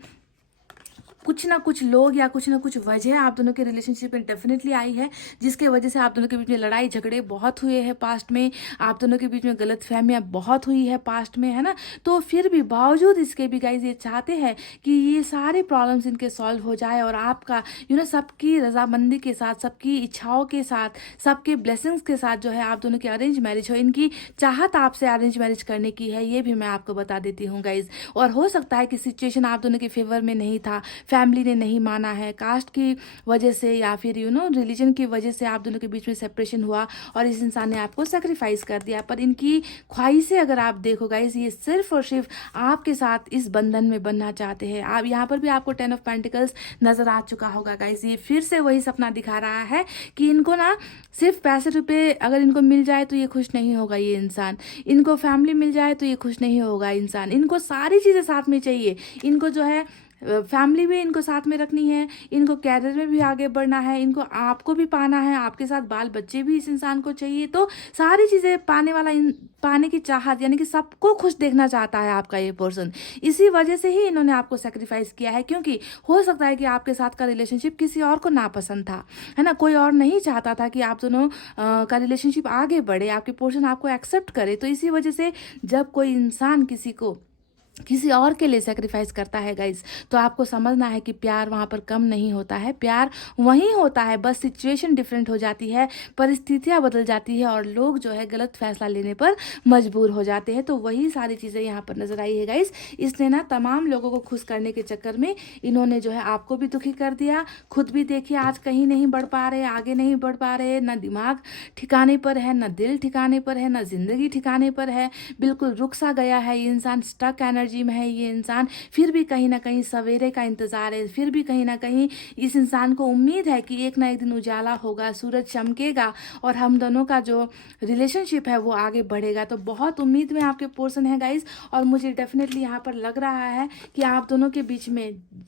कुछ ना कुछ लोग या कुछ ना कुछ वजह आप दोनों के रिलेशनशिप में डेफिनेटली आई है, जिसके वजह से आप दोनों के बीच में लड़ाई झगड़े बहुत हुए हैं पास्ट में, आप दोनों के बीच में गलतफहमियां बहुत हुई है पास्ट में, है ना। तो फिर भी बावजूद इसके भी गाइज ये चाहते हैं कि ये सारे प्रॉब्लम्स इनके सॉल्व हो जाए, और आपका सबकी रजामंदी के साथ, सबकी इच्छाओं के साथ, सबके ब्लेसिंग्स के साथ जो है आप दोनों की अरेंज मैरिज हो। इनकी चाहत आपसे अरेंज मैरिज करने की है, ये भी मैं आपको बता देती हूँ गाइज। और हो सकता है कि सिचुएशन आप दोनों के फेवर में नहीं था, फैमिली ने नहीं माना है, कास्ट की वजह से या फिर रिलीजन की वजह से आप दोनों के बीच में सेपरेशन हुआ और इस इंसान ने आपको सेक्रीफाइस कर दिया। पर इनकी ख्वाहिशें अगर आप देखो गाइस, ये सिर्फ और सिर्फ आपके साथ इस बंधन में बनना चाहते हैं। आप यहाँ पर भी आपको 10 ऑफ पेंटिकल्स नजर आ चुका होगा गाइस। ये फिर से वही सपना दिखा रहा है कि इनको ना सिर्फ पैसे रुपए अगर इनको मिल जाए तो ये खुश नहीं होगा ये इंसान, इनको फैमिली मिल जाए तो ये खुश नहीं होगा इंसान, इनको सारी चीज़ें साथ में चाहिए। इनको जो है फैमिली भी इनको साथ में रखनी है, इनको कैरियर में भी आगे बढ़ना है, इनको आपको भी पाना है, आपके साथ बाल बच्चे भी इस इंसान को चाहिए। तो सारी चीज़ें पाने की चाहत, यानी कि सबको खुश देखना चाहता है आपका ये पर्सन। इसी वजह से ही इन्होंने आपको सेक्रीफाइस किया है, क्योंकि हो सकता है कि आपके साथ का रिलेशनशिप किसी और को नापसंद था, है ना। कोई और नहीं चाहता था कि आप दोनों का रिलेशनशिप आगे बढ़े, आपके पर्सन आपको एक्सेप्ट करे। तो इसी वजह से जब कोई इंसान किसी और के लिए सेक्रीफाइस करता है गाइज, तो आपको समझना है कि प्यार वहाँ पर कम नहीं होता है, प्यार वहीं होता है, बस सिचुएशन डिफरेंट हो जाती है, परिस्थितियाँ बदल जाती है और लोग जो है गलत फैसला लेने पर मजबूर हो जाते हैं। तो वही सारी चीज़ें यहाँ पर नजर आई है गाइज। इसने ना तमाम लोगों को खुश करने के चक्कर में इन्होंने जो है आपको भी दुखी कर दिया। खुद भी देखिए आज कहीं नहीं बढ़ पा रहे, आगे नहीं बढ़ पा रहे, ना दिमाग ठिकाने पर है, ना दिल ठिकाने पर है, ना जिंदगी ठिकाने पर है, बिल्कुल रुक सा गया है ये इंसान, स्टक एनर्जी में है ये इंसान। फिर भी कहीं ना कहीं सवेरे का इंतजार है, फिर भी कहीं ना कहीं इस इंसान को उम्मीद है कि एक ना एक दिन उजाला होगा, सूरज चमकेगा और हम दोनों का जो रिलेशनशिप है वो आगे बढ़ेगा। तो बहुत उम्मीद में आपके पर्सन है गाइज, और मुझे डेफिनेटली यहाँ पर लग रहा है कि आप दोनों के बीच में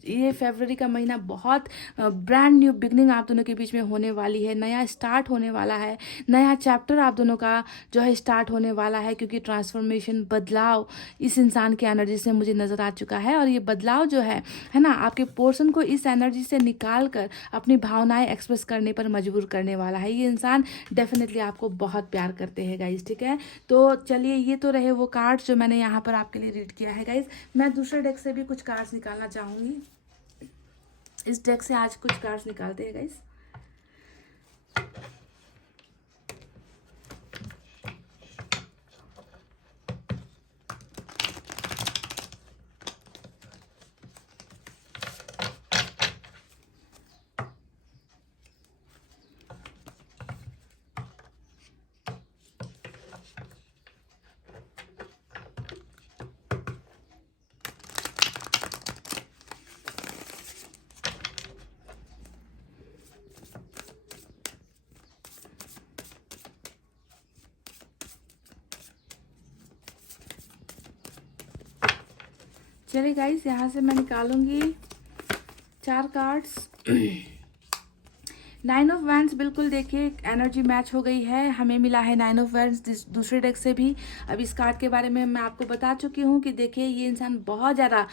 ये फरवरी का महीना बहुत ब्रांड न्यू बिगनिंग आप दोनों के बीच में होने वाली है, नया स्टार्ट होने वाला है, नया चैप्टर आप दोनों का जो है स्टार्ट होने वाला है, क्योंकि ट्रांसफॉर्मेशन, बदलाव इस इंसान की एनर्जी से मुझे नज़र आ चुका है। और ये बदलाव जो है ना, आपके पर्सन को इस एनर्जी से निकाल कर अपनी भावनाएं एक्सप्रेस करने पर मजबूर करने वाला है। ये इंसान डेफिनेटली आपको बहुत प्यार करते हैं गाइज, ठीक है। तो चलिए, ये तो रहे वो कार्ड्स जो मैंने यहाँ पर आपके लिए रीड किया है गाइज। मैं दूसरे डेक से भी कुछ कार्ड्स निकालना चाहूँगी। इस डेक से आज कुछ कार्ड्स निकालते हैं गाइज। चलिए गाइस, यहाँ से मैं निकालूंगी 4 कार्ड्स। 9 ऑफ वैंड्स, बिल्कुल देखिए एनर्जी मैच हो गई है, हमें मिला है 9 ऑफ वैंड्स दूसरे डेक से भी। अब इस कार्ड के बारे में मैं आपको बता चुकी हूँ कि देखिए ये इंसान बहुत ज़्यादा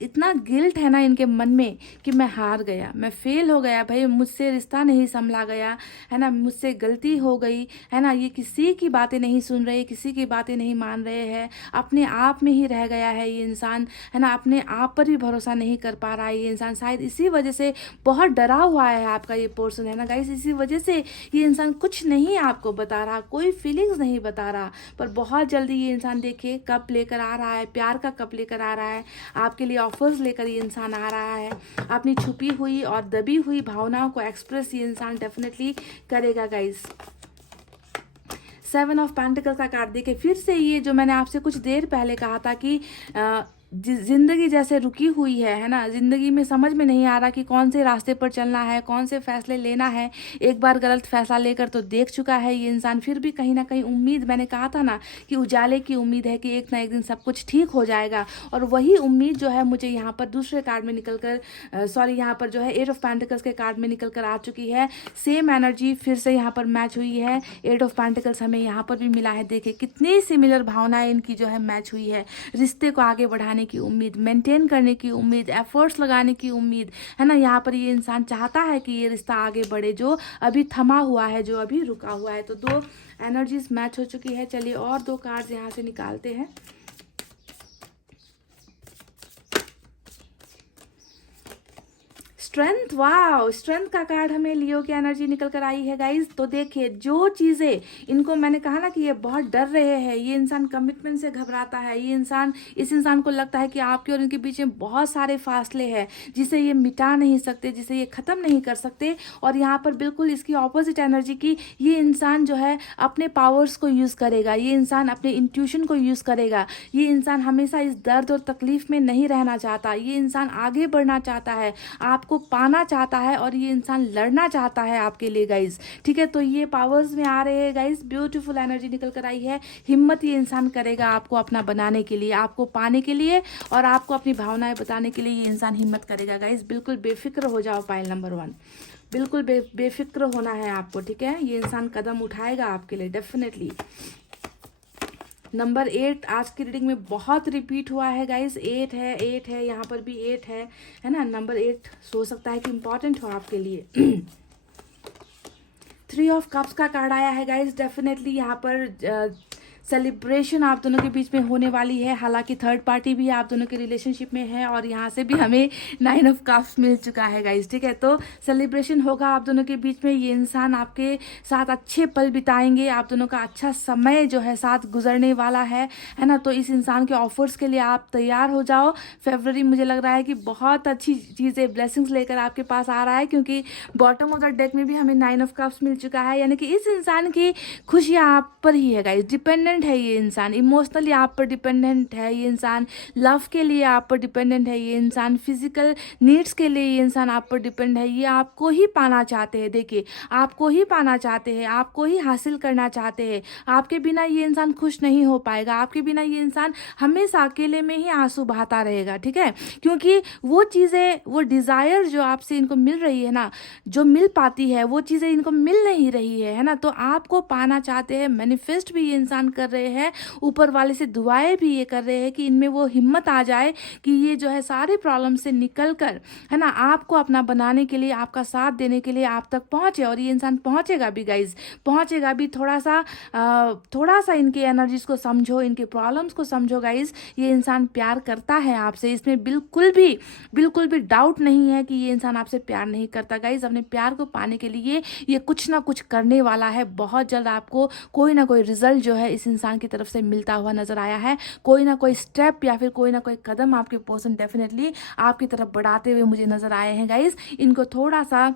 इतना गिल्ट है ना इनके मन में कि मैं हार गया, मैं फेल हो गया, भाई मुझसे रिश्ता नहीं संभला गया, है ना, मुझसे गलती हो गई, है ना। ये किसी की बातें नहीं सुन रहे, किसी की बातें नहीं मान रहे हैं, अपने आप में ही रह गया है ये इंसान, है ना, अपने आप पर भी भरोसा नहीं कर पा रहा है ये इंसान। शायद इसी वजह से बहुत डरा हुआ है आपका ये पर्सन, है ना गाइस। इसी वजह से ये इंसान कुछ नहीं आपको बता रहा, कोई फीलिंग्स नहीं बता रहा, पर बहुत जल्दी ये इंसान देखिए कप लेकर आ रहा है, प्यार का कप लेकर आ रहा है, आपके लिए ऑफर्स लेकर ये इंसान आ रहा है। अपनी छुपी हुई और दबी हुई भावनाओं को एक्सप्रेस ये इंसान डेफिनेटली करेगा गाइस। 7 ऑफ पेंटिकल्स का कार्ड देखिए, फिर से ये जो मैंने आपसे कुछ देर पहले कहा था कि जिंदगी जैसे रुकी हुई है ना, जिंदगी में समझ में नहीं आ रहा कि कौन से रास्ते पर चलना है, कौन से फैसले लेना है। एक बार गलत फैसला लेकर तो देख चुका है ये इंसान, फिर भी कहीं ना कहीं उम्मीद, मैंने कहा था ना कि उजाले की उम्मीद है कि एक ना एक दिन सब कुछ ठीक हो जाएगा, और वही उम्मीद जो है मुझे यहाँ पर दूसरे कार्ड में निकल कर यहाँ पर जो है 8 ऑफ पेंटिकल्स के कार्ड में निकल कर आ चुकी है। सेम एनर्जी फिर से यहाँ पर मैच हुई है, 8 ऑफ पेंटिकल्स हमें यहाँ पर भी मिला है। देखिए कितनी सिमिलर भावनाएं इनकी जो है मैच हुई है। रिश्ते को आगे बढ़ाने की उम्मीद, मेंटेन करने की उम्मीद, एफर्ट्स लगाने की उम्मीद, है ना। यहाँ पर ये इंसान चाहता है कि ये रिश्ता आगे बढ़े जो अभी थमा हुआ है, जो अभी रुका हुआ है। तो 2 एनर्जीज मैच हो चुकी है। चलिए और 2 कार्ड्स यहाँ से निकालते हैं। स्ट्रेंथ, वाओ, स्ट्रेंथ का कार्ड हमें लियो की एनर्जी निकल कर आई है गाइज। तो देखिए जो चीज़ें इनको, मैंने कहा ना कि ये बहुत डर रहे हैं, ये इंसान कमिटमेंट से घबराता है, ये इंसान, इस इंसान को लगता है कि आपके और इनके बीच में बहुत सारे फासले हैं जिसे ये मिटा नहीं सकते, जिसे ये ख़त्म नहीं कर सकते। और यहाँ पर बिल्कुल इसकी ऑपोजिट एनर्जी की, ये इंसान जो है अपने पावर्स को यूज़ करेगा, ये इंसान अपने इंट्यूशन को यूज़ करेगा, ये इंसान हमेशा इस दर्द और तकलीफ में नहीं रहना चाहता, ये इंसान आगे बढ़ना चाहता है, आपको पाना चाहता है और ये इंसान लड़ना चाहता है आपके लिए गाइज। ठीक है, तो ये पावर्स में आ रहे हैं गाइज, ब्यूटीफुल एनर्जी निकल कर आई है। हिम्मत ये इंसान करेगा आपको अपना बनाने के लिए, आपको पाने के लिए और आपको अपनी भावनाएं बताने के लिए ये इंसान हिम्मत करेगा गाइज। बिल्कुल बेफिक्र हो जाओ पाइल नंबर 1, बिल्कुल बेफिक्र होना है आपको। ठीक है, ये इंसान कदम उठाएगा आपके लिए डेफिनेटली। नंबर 8 आज की रीडिंग में बहुत रिपीट हुआ है गाइस, 8 है, 8 है, यहाँ पर भी 8 है ना। नंबर 8 हो सकता है कि इम्पॉर्टेंट हो आपके लिए। 3 ऑफ कप्स का कार्ड आया है गाइस, डेफिनेटली यहाँ पर सेलिब्रेशन आप दोनों के बीच में होने वाली है। हालांकि थर्ड पार्टी भी आप दोनों के रिलेशनशिप में है और यहाँ से भी हमें 9 ऑफ कप्स मिल चुका है गाइस। ठीक है, तो सेलिब्रेशन होगा आप दोनों के बीच में। ये इंसान आपके साथ अच्छे पल बिताएंगे, आप दोनों का अच्छा समय जो है साथ गुजरने वाला है ना। तो इस इंसान के ऑफर्स के लिए आप तैयार हो जाओ। फेब्रुअरी मुझे लग रहा है कि बहुत अच्छी चीज़ें ब्लेसिंग्स लेकर आपके पास आ रहा है, क्योंकि बॉटम ऑफ द डेक में भी हमें 9 ऑफ कप्स मिल चुका है। यानी कि इस इंसान की खुशियाँ आप पर ही है गाइस, डिपेंडेंट है ये इंसान, इमोशनली आप पर डिपेंडेंट है ये इंसान, लव के लिए आप पर डिपेंडेंट है ये इंसान, फिजिकल नीड्स के लिए ये इंसान आप पर डिपेंड है। ये आपको ही पाना चाहते हैं, देखिए आपको ही पाना चाहते हैं, आपको ही हासिल करना चाहते हैं। आपके बिना ये इंसान खुश नहीं हो पाएगा, आपके बिना ये इंसान हमेशा अकेले में ही आंसू बहाता रहेगा। ठीक है, क्योंकि वो चीज़ें, वो डिज़ायर जो आपसे इनको मिल रही है ना, जो मिल पाती है वो चीज़ें इनको मिल नहीं रही है ना। तो आपको पाना चाहते हैं, मैनिफेस्ट भी ये इंसान कर रहे हैं, ऊपर वाले से दुआएं भी ये कर रहे हैं कि इनमें वो हिम्मत आ जाए कि ये जो है सारे प्रॉब्लम से निकल कर है ना आपको अपना बनाने के लिए, आपका साथ देने के लिए आप तक पहुंचे। और ये इंसान पहुंचेगा भी गाइज, पहुंचेगा भी। थोड़ा सा इनकी एनर्जीज को समझो, इनके प्रॉब्लम्स को समझो गाइज। ये इंसान प्यार करता है आपसे, इसमें बिल्कुल भी डाउट नहीं है कि ये इंसान आपसे प्यार नहीं करता गाइज। अपने प्यार को पाने के लिए ये कुछ ना कुछ करने वाला है। बहुत जल्द आपको कोई ना कोई रिजल्ट जो है इस इंसान की तरफ से मिलता हुआ नजर आया है। कोई ना कोई स्टेप या फिर कोई ना कोई कदम आपके पर्सन डेफिनेटली आपकी तरफ बढ़ाते हुए मुझे नजर आए हैं गाइज। इनको थोड़ा सा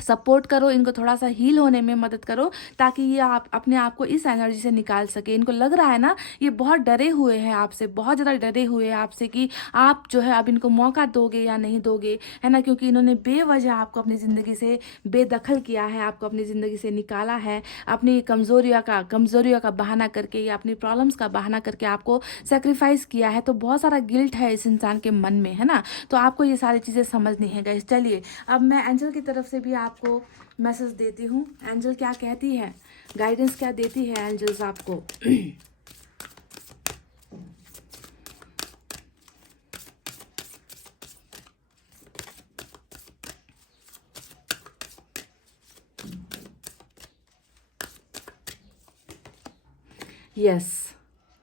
सपोर्ट करो, इनको थोड़ा सा हील होने में मदद करो, ताकि ये आप अपने आप को इस एनर्जी से निकाल सके। इनको लग रहा है ना ये बहुत डरे हुए हैं आपसे, बहुत ज़्यादा डरे हुए हैं आपसे कि आप जो है अब इनको मौका दोगे या नहीं दोगे, है ना। क्योंकि इन्होंने बेवजह आपको अपनी ज़िंदगी से बेदखल किया है, आपको अपनी ज़िंदगी से निकाला है, अपनी कमज़ोरियों का बहाना करके या अपनी प्रॉब्लम्स का बहाना करके आपको सेक्रीफाइस किया है। तो बहुत सारा गिल्ट है इस इंसान के मन में, है ना। तो आपको ये सारी चीज़ें समझनी है गाइस। चलिए अब मैं एंजल की तरफ से भी आपको मैसेज देती हूँ, एंजल क्या कहती है, गाइडेंस क्या देती है एंजल्स आपको। यस,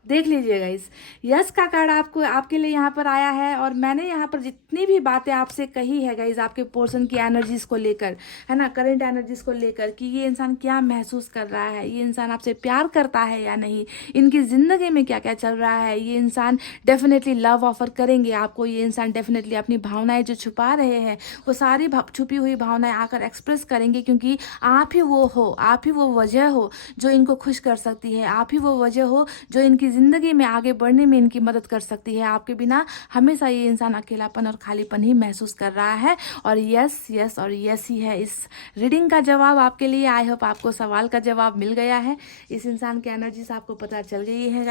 देख लीजिए गाइस, यस का कार्ड आपको आपके लिए यहाँ पर आया है। और मैंने यहाँ पर जितनी भी बातें आपसे कही है गाइस, आपके पर्सन की एनर्जीज को लेकर, है ना, करंट एनर्जीज को लेकर, कि ये इंसान क्या महसूस कर रहा है, ये इंसान आपसे प्यार करता है या नहीं, इनकी ज़िंदगी में क्या क्या चल रहा है। ये इंसान डेफिनेटली लव ऑफर करेंगे आपको, ये इंसान डेफिनेटली अपनी भावनाएं जो छुपा रहे हैं वो सारी छुपी हुई भावनाएं आकर एक्सप्रेस करेंगे, क्योंकि आप ही वो हो, आप ही वो वजह हो जो इनको खुश कर सकती है, आप ही वो वजह हो जो इनकी ज़िंदगी में आगे बढ़ने में इनकी मदद कर सकती है। आपके बिना हमेशा ये इंसान अकेलापन और खालीपन ही महसूस कर रहा है। और यस यस और यस ही है इस रीडिंग का जवाब आपके लिए। आई होप आपको सवाल का जवाब मिल गया है, इस इंसान की एनर्जी से आपको पता चल गई है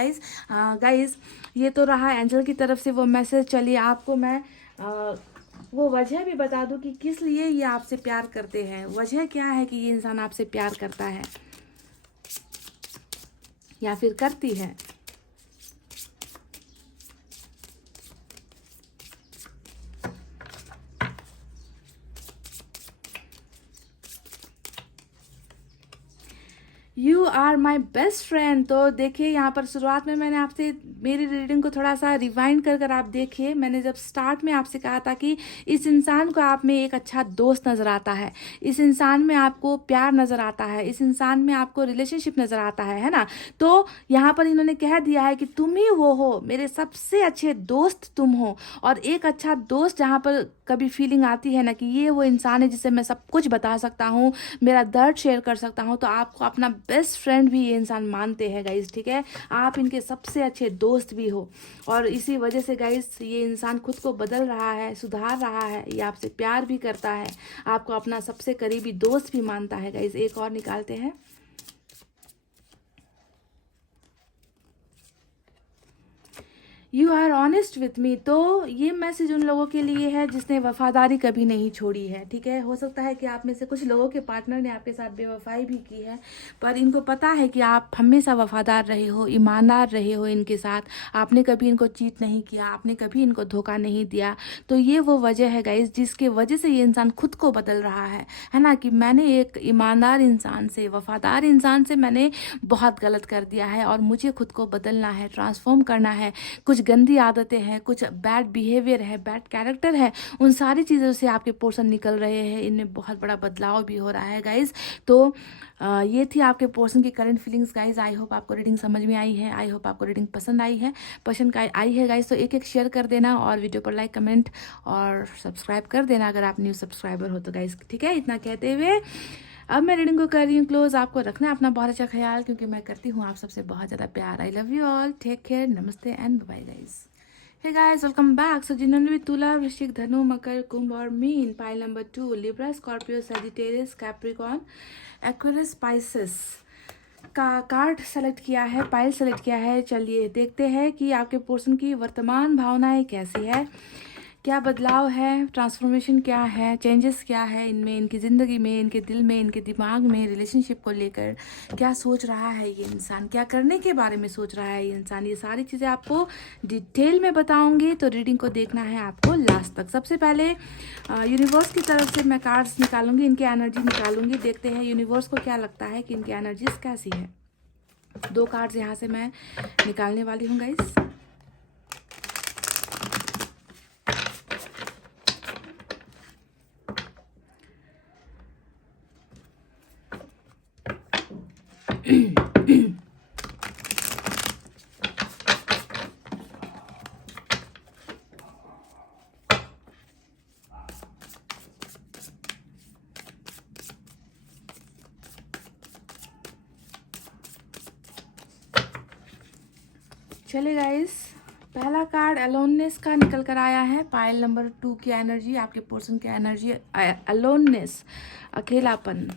गाइस। ये तो रहा एंजल की तरफ से वो मैसेज। चलिए आपको मैं वो वजह भी बता दूं कि किस लिए ये आपसे प्यार करते हैं। वजह क्या है कि ये इंसान आपसे प्यार करता है या फिर करती है। You are my best friend. तो देखिए यहाँ पर शुरुआत में मैंने आपसे मेरी रीडिंग को थोड़ा सा रिवाइंड कर आप देखिए। मैंने जब स्टार्ट में आपसे कहा था कि इस इंसान को आप में एक अच्छा दोस्त नज़र आता है, इस इंसान में आपको प्यार नज़र आता है, इस इंसान में आपको रिलेशनशिप नज़र आता है ना। तो यहाँ पर इन्होंने कह दिया है कि तुम ही वो हो, मेरे सबसे अच्छे दोस्त तुम हो। और एक अच्छा दोस्त जहाँ पर कभी फीलिंग आती है ना कि ये वो इंसान है जिसे मैं सब कुछ बता सकता हूँ, मेरा दर्द शेयर कर सकता हूँ, तो आपको अपना बेस्ट फ्रेंड भी ये इंसान मानते हैं गाइस, ठीक है। आप इनके सबसे अच्छे दोस्त भी हो, और इसी वजह से गाइस ये इंसान खुद को बदल रहा है, सुधार रहा है, ये आपसे प्यार भी करता है, आपको अपना सबसे करीबी दोस्त भी मानता है गाइस। एक और निकालते हैं। You are honest with me. तो ये मैसेज उन लोगों के लिए है जिसने वफादारी कभी नहीं छोड़ी है, ठीक है। हो सकता है कि आप में से कुछ लोगों के पार्टनर ने आपके साथ बेवफाई भी की है, पर इनको पता है कि आप हमेशा वफादार रहे हो, ईमानदार रहे हो इनके साथ, आपने कभी इनको चीट नहीं किया, आपने कभी इनको धोखा नहीं दिया। तो ये वो वजह है गाइस जिसके वजह से ये इंसान खुद को बदल रहा है ना, कि मैंने एक ईमानदार इंसान से, वफादार इंसान से मैंने बहुत गलत कर दिया है और मुझे खुद को बदलना है, ट्रांसफॉर्म करना है। कुछ गंदी आदतें हैं, कुछ बैड बिहेवियर है, बैड कैरेक्टर है, उन सारी चीज़ों से आपके पोर्शन निकल रहे हैं, इनमें बहुत बड़ा बदलाव भी हो रहा है गाइज। तो ये थी आपके पोर्शन की current feelings guys. I hope आपको रीडिंग समझ में आई है, आई होप आपको रीडिंग पसंद आई है गाइज। तो एक शेयर कर देना और वीडियो पर लाइक, कमेंट और सब्सक्राइब कर देना अगर आप न्यू सब्सक्राइबर हो तो गाइज, ठीक है। इतना कहते हुए अब मैं रीडिंग को कर रही हूँ क्लोज। आपको रखना है अपना बहुत अच्छा ख्याल, क्योंकि मैं करती हूँ आप सबसे बहुत ज़्यादा प्यार। I love you all, take care, नमस्ते and bye guys. Hey guys, welcome back. So जिन्होंने भी तुला, वृश्चिक, धनु, मकर, कुंभ और Meen, pile number 2, Libra, Scorpio, Sagittarius, Capricorn, Aquarius, Pisces का कार्ड सेलेक्ट किया है, पाइल सेलेक्ट किया है, चलिए देखते हैं कि आपके पोर्शन की वर्तमान भावनाएं कैसी है, क्या बदलाव है, ट्रांसफॉर्मेशन क्या है, चेंजेस क्या है इनमें, इनकी ज़िंदगी में, इनके दिल में, इनके दिमाग में, रिलेशनशिप को लेकर क्या सोच रहा है ये इंसान, क्या करने के बारे में सोच रहा है ये इंसान। ये सारी चीज़ें आपको डिटेल में बताऊंगी, तो रीडिंग को देखना है आपको लास्ट तक। सबसे पहले यूनिवर्स की तरफ से मैं कार्ड्स निकालूंगी, इनकी एनर्जी निकालूंगी, देखते हैं यूनिवर्स को क्या लगता है कि इनकी एनर्जीज कैसी है। 2 कार्ड्स यहाँ से मैं निकालने वाली हूँ गाइस। चले गाइस, पहला कार्ड अलोननेस का निकल कर आया है। पाइल नंबर 2 की एनर्जी, आपके पर्सन की एनर्जी, अलोननेस, अकेलापन।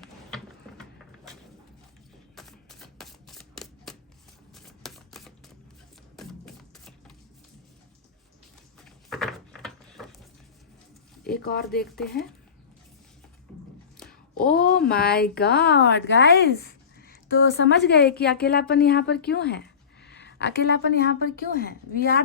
एक और देखते हैं। ओ माय गॉड गाइस, तो समझ गए कि अकेलापन यहाँ पर क्यों है, अकेलापन यहाँ पर क्यों है। वी आर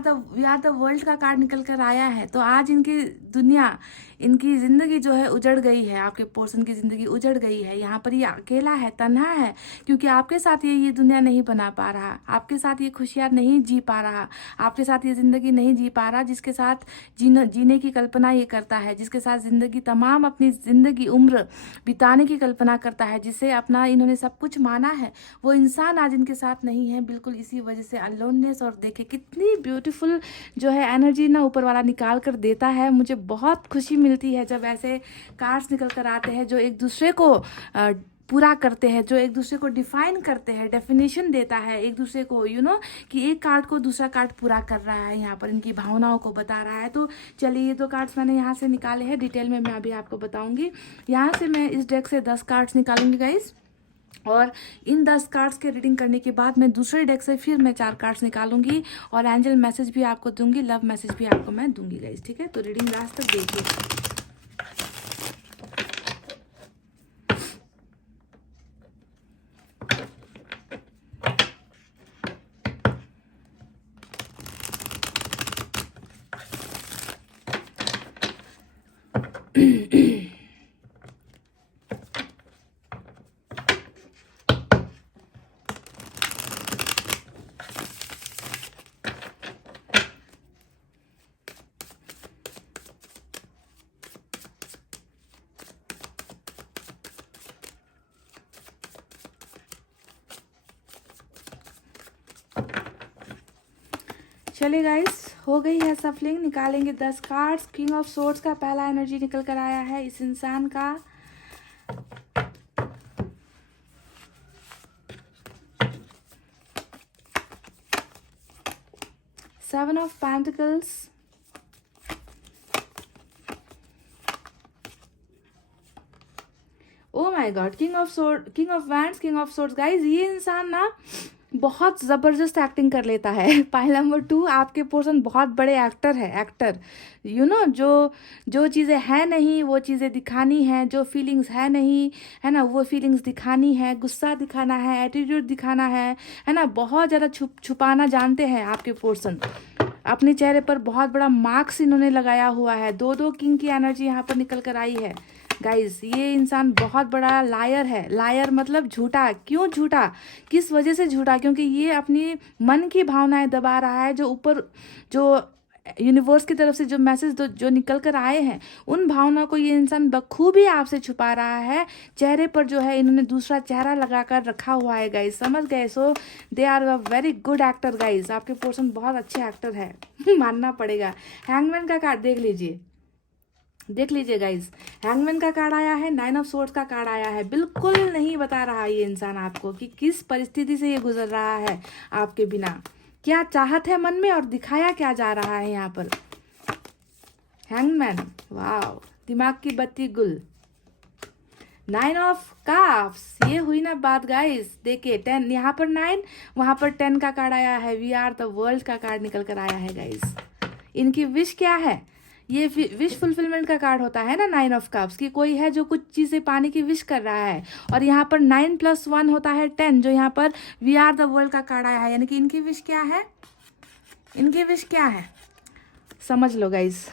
द वर्ल्ड का कार्ड निकल कर आया है। तो आज इनकी दुनिया, इनकी ज़िंदगी जो है उजड़ गई है, आपके पोर्शन की ज़िंदगी उजड़ गई है। यहाँ पर ये अकेला है, तन्हा है, क्योंकि आपके साथ ये दुनिया नहीं बना पा रहा, आपके साथ ये खुशियाँ नहीं जी पा रहा, आपके साथ ये ज़िंदगी नहीं जी पा रहा जिसके साथ जीने की कल्पना ये करता है, जिसके साथ ज़िंदगी, तमाम अपनी ज़िंदगी उम्र बिताने की कल्पना करता है, जिसे अपना इन्होंने सब कुछ माना है, वो इंसान आज इनके साथ नहीं है। बिल्कुल इसी वजह से अलोननेस। और देखे कितनी ब्यूटीफुल जो है एनर्जी ना ऊपर वाला निकाल कर देता है। मुझे बहुत खुशी मिलती है जब ऐसे कार्ड्स निकल कर आते हैं जो एक दूसरे को पूरा करते हैं, जो एक दूसरे को डिफाइन करते हैं, डेफिनेशन देता है एक दूसरे को, कि एक कार्ड को दूसरा कार्ड पूरा कर रहा है, यहाँ पर इनकी भावनाओं को बता रहा है। तो चलिए, ये 2 कार्ड्स मैंने यहाँ से निकाले हैं, डिटेल में मैं अभी आपको बताऊंगी। यहाँ से मैं इस डेक से 10 कार्ड्स निकालूंगी गाइस, और इन 10 कार्ड्स के रीडिंग करने के बाद मैं दूसरे डेक से फिर मैं 4 कार्ड्स निकालूंगी और एंजल मैसेज भी आपको दूंगी, लव मैसेज भी आपको मैं दूंगी गाइस, ठीक है। तो रीडिंग लास्ट तक देखिए। चलिए गाइस, हो गई है सफलिंग। निकालेंगे 10 कार्ड्स। किंग ऑफ सोर्ड्स का पहला एनर्जी निकल कर आया है इस इंसान का। 7 of Pentacles, oh my God, king of wands, king of swords. Guys ये इंसान ना बहुत ज़बरदस्त एक्टिंग कर लेता है। पॉइंट नंबर 2, आपके पर्सन बहुत बड़े एक्टर है, एक्टर। यू नो, जो चीज़ें हैं नहीं वो चीज़ें दिखानी है, जो फीलिंग्स है नहीं है ना वो फीलिंग्स दिखानी है, गुस्सा दिखाना है, एटीट्यूड दिखाना है ना। बहुत ज़्यादा छुपाना जानते हैं आपके पर्सन। अपने चेहरे पर बहुत बड़ा मार्क्स इन्होंने लगाया हुआ है। दो किंग की एनर्जी यहाँ पर निकल कर आई है गाइस। ये इंसान बहुत बड़ा लायर है। लायर मतलब झूठा। क्यों झूठा, किस वजह से झूठा? क्योंकि ये अपनी मन की भावनाएं दबा रहा है। जो ऊपर जो यूनिवर्स की तरफ से जो मैसेज जो निकल कर आए हैं, उन भावनाओं को ये इंसान बखूबी आपसे छुपा रहा है। चेहरे पर जो है इन्होंने दूसरा चेहरा लगा कर रखा हुआ है गाइस, समझ गए? So they are a very good actor guys. आपके पर्सन बहुत अच्छे एक्टर है मानना पड़ेगा। हैंगमैन का कार्ड देख लीजिए, देख लीजिए गाइज। हैंगमैन का कार्ड आया है, 9 ऑफ सोर्ड्स का कार्ड आया है। बिल्कुल नहीं बता रहा ये इंसान आपको कि किस परिस्थिति से ये गुजर रहा है आपके बिना, क्या चाहत है मन में और दिखाया क्या जा रहा है यहाँ पर। हैंगमैन, वाव, दिमाग की बत्ती गुल। 9 ऑफ काफ्स, ये हुई ना बात गाइस। देखिए 10, यहाँ पर 9, वहां पर 10 का कार्ड आया है। वी आर द वर्ल्ड का कार्ड निकल कर आया है गाइस। इनकी विश क्या है? ये विश फुलफिलमेंट का कार्ड होता है ना 9 ऑफ कप्स, कि कोई है जो कुछ चीज़ें पाने की विश कर रहा है। और यहाँ पर 9 + 1 होता है 10, जो यहाँ पर वी आर द वर्ल्ड का कार्ड आया है। यानी कि इनकी विश क्या है? इनकी विश क्या है समझ लो गाइस।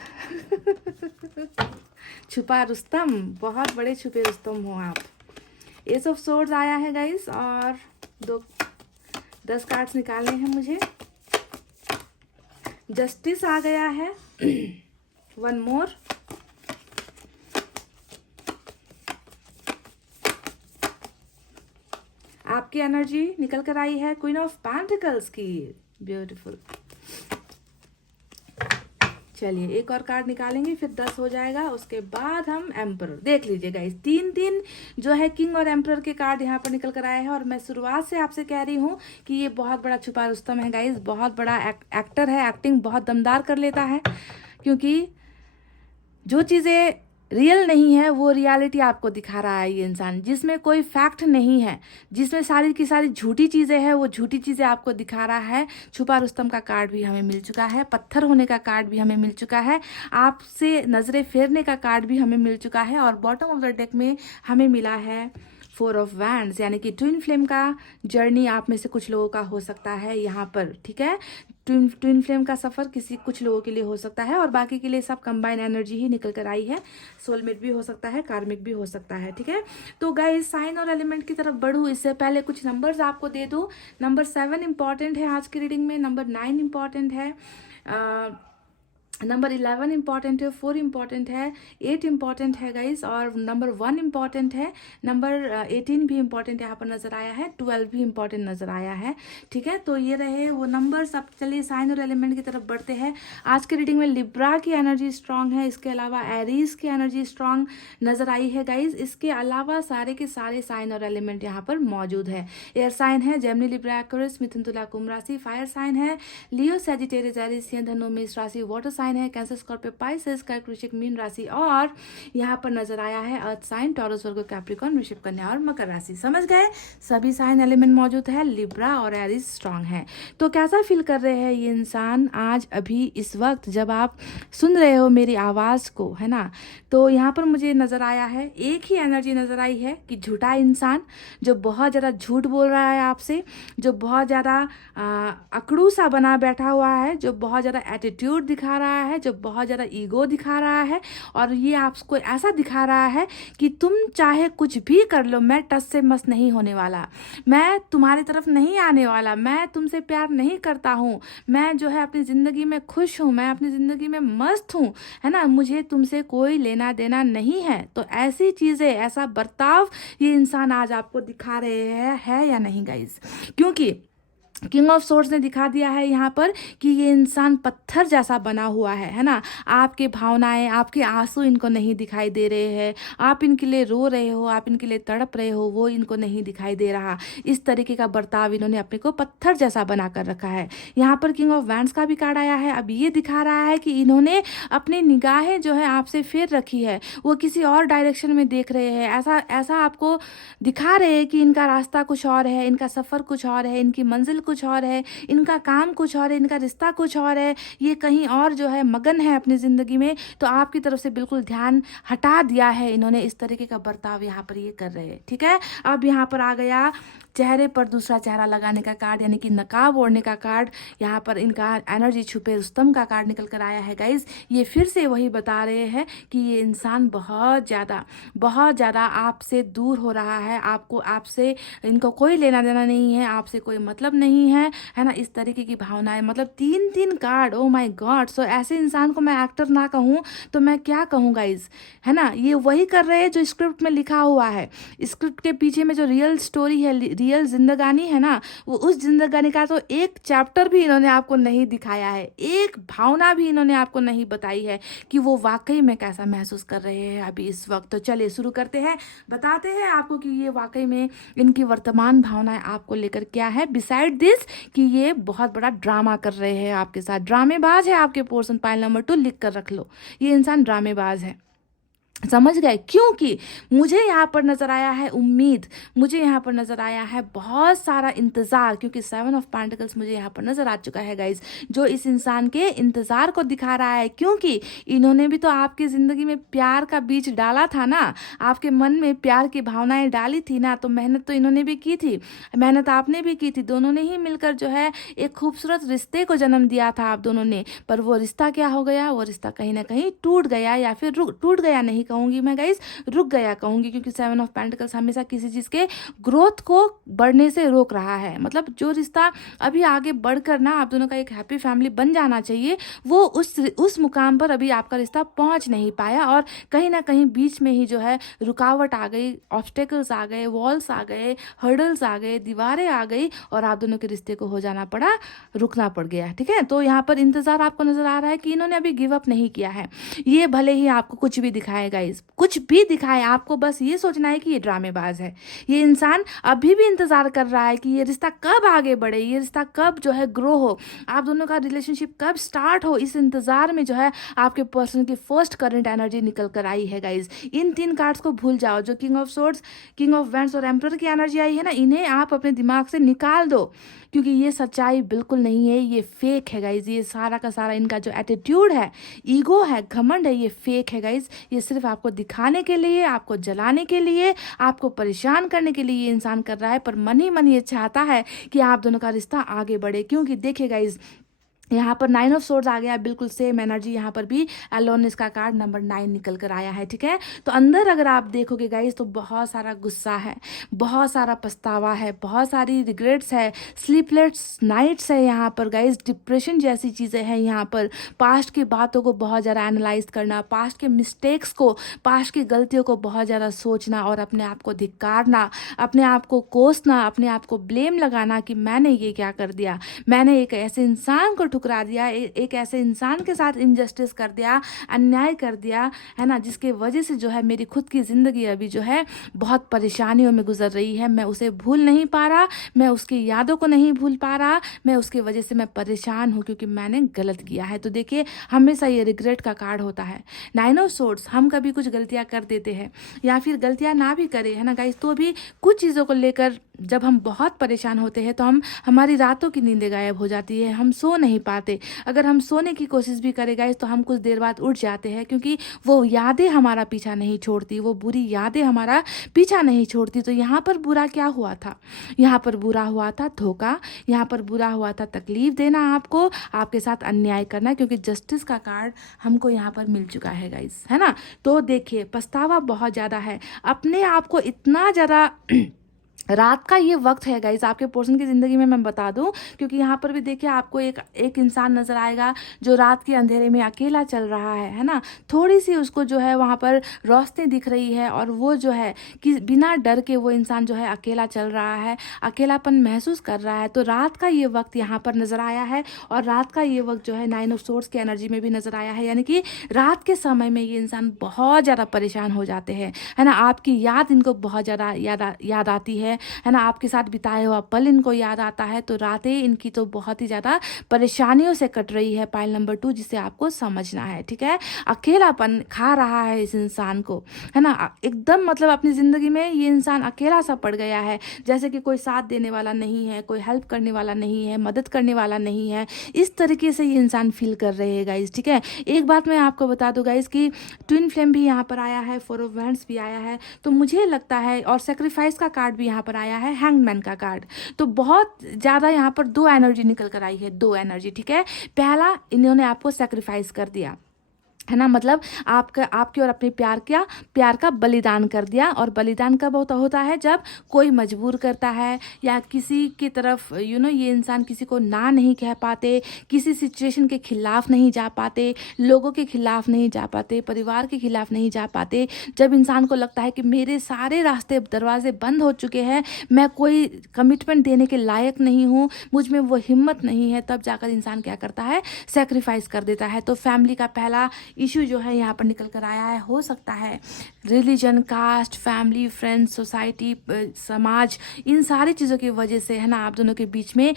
छुपा रुस्तम, बहुत बड़े छुपे रुस्तम हो आप। एस ऑफ सोर्ड्स आया है गाइस, और 10 कार्ड्स निकालने हैं मुझे। जस्टिस आ गया है। One more. आपकी एनर्जी निकल कर आई है क्वीन ऑफ पेंटिकल्स की। ब्यूटीफुल। चलिए एक और कार्ड निकालेंगे, फिर 10 हो जाएगा। उसके बाद हम एम्परर देख लीजिए गाइस। 3 जो है किंग और एम्परर के कार्ड यहाँ पर निकल कर आए हैं। और मैं शुरुआत से आपसे कह रही हूँ कि ये बहुत बड़ा छुपा रुस्तम है गाइस, बहुत बड़ा एक्टर है। एक्टिंग बहुत दमदार कर लेता है, क्योंकि जो चीज़ें रियल नहीं है वो रियलिटी आपको दिखा रहा है ये इंसान। जिसमें कोई फैक्ट नहीं है, जिसमें सारी की सारी झूठी चीज़ें हैं, वो झूठी चीज़ें आपको दिखा रहा है। छुपा रुस्तम का कार्ड भी हमें मिल चुका है, पत्थर होने का कार्ड भी हमें मिल चुका है, आपसे नज़रें फेरने का कार्ड भी हमें मिल चुका है, और बॉटम ऑफ द डेक में हमें मिला है 4 ऑफ वैंड्स। यानी कि ट्विन फ्लेम का जर्नी आप में से कुछ लोगों का हो सकता है यहाँ पर, ठीक है। ट्विन फ्लेम का सफ़र कुछ लोगों के लिए हो सकता है, और बाकी के लिए सब कंबाइन एनर्जी ही निकल कर आई है। सोलमेट भी हो सकता है, कार्मिक भी हो सकता है, ठीक है। तो गाइस साइन और एलिमेंट की तरफ बढ़ूँ इससे पहले कुछ नंबर्स आपको दे दूँ। नंबर 7 इंपॉर्टेंट है आज की रीडिंग में, नंबर 9 इंपॉर्टेंट है, नंबर 11 इंपॉर्टेंट है, 4 इंपॉर्टेंट है, 8 इंपॉर्टेंट है गाइस, और नंबर 1 इंपॉर्टेंट है, नंबर 18 भी इंपॉर्टेंट यहाँ पर नज़र आया है, 12 भी इंपॉर्टेंट नज़र आया है, ठीक है। तो ये रहे वो नंबर्स। अब चलिए साइन और एलिमेंट की तरफ बढ़ते हैं। आज के रीडिंग में लिब्रा की एनर्जी स्ट्रांग है, इसके अलावा एरीज की एनर्जी स्ट्रांग नज़र आई है गाइज। इसके अलावा सारे के सारे साइन और एलिमेंट यहाँ पर मौजूद है। एयर साइन है जेमिनी, लिब्रा, एक्वेरियस, मिथुन, तुला, कुंभ राशि। फायर साइन है लियो, सैजिटेरियस, एरीज, सिंह, धनु, मेष राशि। वाटर साइन है कैंसर, स्कॉर्पियो, पाइसेस, कर्क, वृश्चिक, मीन राशि। और यहाँ पर नजर आया है अर्थ साइन, टॉरस, वर्गो, कैप्रिकॉर्न, वृषभ, कन्या और मकर राशि। समझ गए? सभी साइन एलिमेंट मौजूद है, लिब्रा और एरीज स्ट्रांग है। तो कैसा फील कर रहे हैं ये इंसान आज अभी इस वक्त जब आप सुन रहे हो मेरी आवाज़ को, है ना? तो यहाँ पर मुझे नज़र आया है, एक ही एनर्जी नज़र आई है कि झूठा इंसान जो बहुत ज़्यादा झूठ बोल रहा है आपसे, जो बहुत ज़्यादा अकड़ू सा बना बैठा हुआ है, जो बहुत ज़्यादा एटीट्यूड दिखा रहा है, जो बहुत ज़्यादा ईगो दिखा रहा है, और ये आपको ऐसा दिखा रहा है कि तुम चाहे कुछ भी कर लो, मैं टस से मस नहीं होने वाला, मैं तुम्हारी तरफ नहीं आने वाला, मैं तुमसे प्यार नहीं करता हूँ, मैं जो है अपनी ज़िंदगी में खुश हूँ, मैं अपनी ज़िंदगी में मस्त हूँ, है ना, मुझे तुमसे कोई लेना देना नहीं है। तो ऐसी चीज़ें, ऐसा बर्ताव ये इंसान आज आपको दिखा रहे हैं, है या नहीं गाइज? क्योंकि किंग ऑफ सोर्ड्स ने दिखा दिया है यहाँ पर कि ये इंसान पत्थर जैसा बना हुआ है ना। आपके भावनाएं, आपके आंसू इनको नहीं दिखाई दे रहे हैं, आप इनके लिए रो रहे हो, आप इनके लिए तड़प रहे हो, वो इनको नहीं दिखाई दे रहा। इस तरीके का बर्ताव इन्होंने अपने को पत्थर जैसा बना कर रखा है। यहाँ पर किंग ऑफ वैंड्स का भी कार्ड आया है। अब ये दिखा रहा है कि इन्होंने अपनी निगाहें जो है आपसे फेर रखी है, वो किसी और डायरेक्शन में देख रहे हैं। ऐसा ऐसा आपको दिखा रहे हैं कि इनका रास्ता कुछ और है, इनका सफ़र कुछ और है, इनकी मंजिल कुछ और है, इनका काम कुछ और है, इनका रिश्ता कुछ और है, ये कहीं और जो है मगन है अपनी ज़िंदगी में। तो आपकी तरफ से बिल्कुल ध्यान हटा दिया है इन्होंने, इस तरीके का बर्ताव यहाँ पर ये कर रहे हैं। ठीक है, अब यहाँ पर आ गया चेहरे पर दूसरा चेहरा लगाने का कार्ड, यानी कि नकाब ओढ़ने का कार्ड। यहाँ पर इनका एनर्जी छुपे रुस्तम का कार्ड निकल कर आया है गाइज। ये फिर से वही बता रहे हैं कि ये इंसान बहुत ज़्यादा आपसे दूर हो रहा है। आपको आपसे इनको कोई लेना देना नहीं है, आपसे कोई मतलब नहीं है ना, इस तरीके की भावनाएं। मतलब 3 कार्ड, ओ माय गॉड। सो ऐसे इंसान को मैं एक्टर ना कहूँ तो मैं क्या कहूँ गाइज, है ना। ये वही कर रहे हैं जो स्क्रिप्ट में लिखा हुआ है। स्क्रिप्ट के पीछे में जो रियल स्टोरी है, रियल जिंदगानी है ना, वो उस जिंदगानी का तो एक चैप्टर भी इन्होंने आपको नहीं दिखाया है, एक भावना भी इन्होंने आपको नहीं बताई है कि वो वाकई में कैसा महसूस कर रहे हैं अभी इस वक्त। तो चलिए शुरू करते हैं, बताते हैं आपको कि ये वाकई में इनकी वर्तमान भावनाएं आपको लेकर क्या है, बिसाइड दिस कि ये बहुत बड़ा ड्रामा कर रहे हैं आपके साथ। ड्रामेबाज है आपके पोर्सन, पाइल नंबर 2 लिख कर रख लो, ये इंसान ड्रामेबाज है। समझ गए, क्योंकि मुझे यहाँ पर नज़र आया है उम्मीद, मुझे यहाँ पर नज़र आया है बहुत सारा इंतज़ार, क्योंकि 7 ऑफ पेंटिकल्स मुझे यहाँ पर नज़र आ चुका है गाइज, जो इस इंसान के इंतज़ार को दिखा रहा है। क्योंकि इन्होंने भी तो आपकी ज़िंदगी में प्यार का बीज डाला था ना, आपके मन में प्यार की भावनाएं डाली थी ना, तो मेहनत तो इन्होंने भी की थी, मेहनत आपने भी की थी, दोनों ने ही मिलकर जो है एक खूबसूरत रिश्ते को जन्म दिया था आप दोनों ने। पर वो रिश्ता क्या हो गया, वो रिश्ता कहीं ना कहीं टूट गया, या फिर टूट गया नहीं कहूँगी मैं गाइस, रुक गया कहूँगी, क्योंकि 7 ऑफ पेंटिकल्स हमेशा किसी चीज़ के ग्रोथ को बढ़ने से रोक रहा है। मतलब जो रिश्ता अभी आगे बढ़कर ना आप दोनों का एक हैप्पी फैमिली बन जाना चाहिए, वो उस मुकाम पर अभी आपका रिश्ता पहुंच नहीं पाया, और कहीं ना कहीं बीच में ही जो है रुकावट आ गई, ऑब्स्टेकल्स आ गए, वॉल्स आ गए, हर्डल्स आ गए, दीवारें आ गई, और आप दोनों के रिश्ते को हो जाना पड़ा, रुकना पड़ गया। ठीक है, तो यहाँ पर इंतजार आपको नजर आ रहा है कि इन्होंने अभी गिव अप नहीं किया है। ये भले ही आपको कुछ भी दिखाए गाइस, कुछ भी दिखाए, आपको बस ये सोचना है कि ये ड्रामेबाज है। ये इंसान अभी भी इंतजार कर रहा है कि ये रिश्ता कब आगे बढ़े, ये रिश्ता कब जो है ग्रो हो, आप दोनों का रिलेशनशिप कब स्टार्ट हो। इस इंतजार में जो है आपके पर्सन की फर्स्ट करंट एनर्जी निकल कर आई है गाइज। इन 3 कार्ड्स को भूल जाओ, जो king of swords, king of wands और एम्परर की एनर्जी आई है ना, इन्हें आप अपने दिमाग से निकाल दो, क्योंकि ये सच्चाई बिल्कुल नहीं है, ये फेक है गाइज। ये सारा का सारा इनका जो एटीट्यूड है, ईगो है, घमंड है, ये फेक है गाइज। ये सिर्फ आपको दिखाने के लिए, आपको जलाने के लिए, आपको परेशान करने के लिए ये इंसान कर रहा है। पर मन ही मन ये चाहता है कि आप दोनों का रिश्ता आगे बढ़े। क्योंकि देखिए गाइज, यहाँ पर 9 ऑफ सोर्ड्स आ गया, बिल्कुल सेम एनर्जी यहाँ पर भी अलोननेस का कार्ड नंबर 9 निकल कर आया है। ठीक है, तो अंदर अगर आप देखोगे गाइस तो बहुत सारा गुस्सा है, बहुत सारा पछतावा है, बहुत सारी रिग्रेट्स है, स्लीपलेस नाइट्स है यहाँ पर गाइस, डिप्रेशन जैसी चीज़ें हैं यहाँ पर। पास्ट की बातों को बहुत ज़्यादा एनालाइज करना, पास्ट के मिस्टेक्स को, पास्ट की गलतियों को बहुत ज़्यादा सोचना, और अपने आप को धिक्कारना, अपने आप को कोसना, अपने आप को ब्लेम लगाना कि मैंने ये क्या कर दिया, मैंने एक ऐसे इंसान को ठुकरा दिया, एक ऐसे इंसान के साथ इनजस्टिस कर दिया, अन्याय कर दिया, है ना, जिसके वजह से जो है मेरी खुद की ज़िंदगी अभी जो है बहुत परेशानियों में गुजर रही है। मैं उसे भूल नहीं पा रहा, मैं उसकी यादों को नहीं भूल पा रहा, मैं उसकी वजह से मैं परेशान हूँ, क्योंकि मैंने गलत किया है। तो देखिए, हमेशा ये रिग्रेट का कार्ड होता है। 9 ऑफ सोर्ड्स, हम कभी कुछ गलतियाँ कर देते हैं, या फिर गलतियाँ ना भी करें, है ना गाइस, तो भी कुछ चीज़ों को लेकर जब हम बहुत परेशान होते हैं तो हमारी रातों की नींदें गायब हो जाती है, हम सो नहीं पाते। अगर हम सोने की कोशिश भी करें गाइस तो हम कुछ देर बाद उठ जाते हैं, क्योंकि वो यादें हमारा पीछा नहीं छोड़ती, वो बुरी यादें हमारा पीछा नहीं छोड़ती। तो यहाँ पर बुरा क्या हुआ था, यहाँ पर बुरा हुआ था धोखा, यहाँ पर बुरा हुआ था तकलीफ देना आपको, आपके साथ अन्याय करना, क्योंकि जस्टिस का कार्ड हमको यहाँ पर मिल चुका है गाइस, है ना। तो देखिए, पछतावा बहुत ज़्यादा है, अपने आप को इतना ज़्यादा रात का ये वक्त है गाइज आपके पर्सन की ज़िंदगी में, मैं बता दूं, क्योंकि यहाँ पर भी देखिए आपको एक एक इंसान नज़र आएगा जो रात के अंधेरे में अकेला चल रहा है ना। थोड़ी सी उसको जो है वहाँ पर रोशनी दिख रही है और वो जो है कि बिना डर के वो इंसान जो है अकेला चल रहा है, अकेलापन महसूस कर रहा है। तो रात का ये वक्त यहाँ पर नज़र आया है और रात का ये वक्त जो है 9 ऑफ सोर्ड्स की एनर्जी में भी नज़र आया है, यानी कि रात के समय में ये इंसान बहुत ज़्यादा परेशान हो जाते हैं, है ना। आपकी याद इनको बहुत ज़्यादा याद आती है ना। आपके साथ बिताया हुआ पल इनको याद आता है। तो रातें इनकी तो बहुत ही ज़्यादा परेशानियों से कट रही है, पाइल नंबर 2, जिसे आपको समझना है, ठीक है। अकेलापन खा रहा है इस इंसान को, है ना। एकदम मतलब अपनी ज़िंदगी में ये इंसान अकेला सा पड़ गया है, जैसे कि कोई साथ देने वाला नहीं है, कोई हेल्प करने वाला नहीं है, मदद करने वाला नहीं है। इस तरीके से ये इंसान फील कर रहे हैं गाइज, ठीक है। एक बात मैं आपको बता दूँ गाइज कि ट्विन फ्लेम भी यहाँ पर आया है, 4 ऑफ वैंड्स भी आया है। तो मुझे लगता है, और सेक्रीफाइस का कार्ड भी यहाँ पर आया है, हैंगमैन का कार्ड। तो बहुत ज़्यादा यहाँ पर 2 एनर्जी निकल कर आई है, 2 एनर्जी, ठीक है। पहला, इन्होंने आपको सेक्रीफाइस कर दिया, है ना, मतलब आपके और अपने प्यार का बलिदान कर दिया। और बलिदान कब होता है, जब कोई मजबूर करता है या किसी की तरफ ये इंसान किसी को ना नहीं कह पाते, किसी सिचुएशन के खिलाफ नहीं जा पाते, लोगों के खिलाफ नहीं जा पाते, परिवार के खिलाफ नहीं जा पाते। जब इंसान को लगता है कि मेरे सारे रास्ते दरवाजे बंद हो चुके हैं, मैं कोई कमिटमेंट देने के लायक नहीं हूँ, मुझ में वो हिम्मत नहीं है, तब जाकर इंसान क्या करता है, सेक्रीफाइस कर देता है। तो फैमिली का पहला इशू जो है यहाँ पर निकल कर आया है। हो सकता है religion, caste, family, friends, society, समाज, इन सारी चीज़ों की वजह से, है ना, आप दोनों के बीच में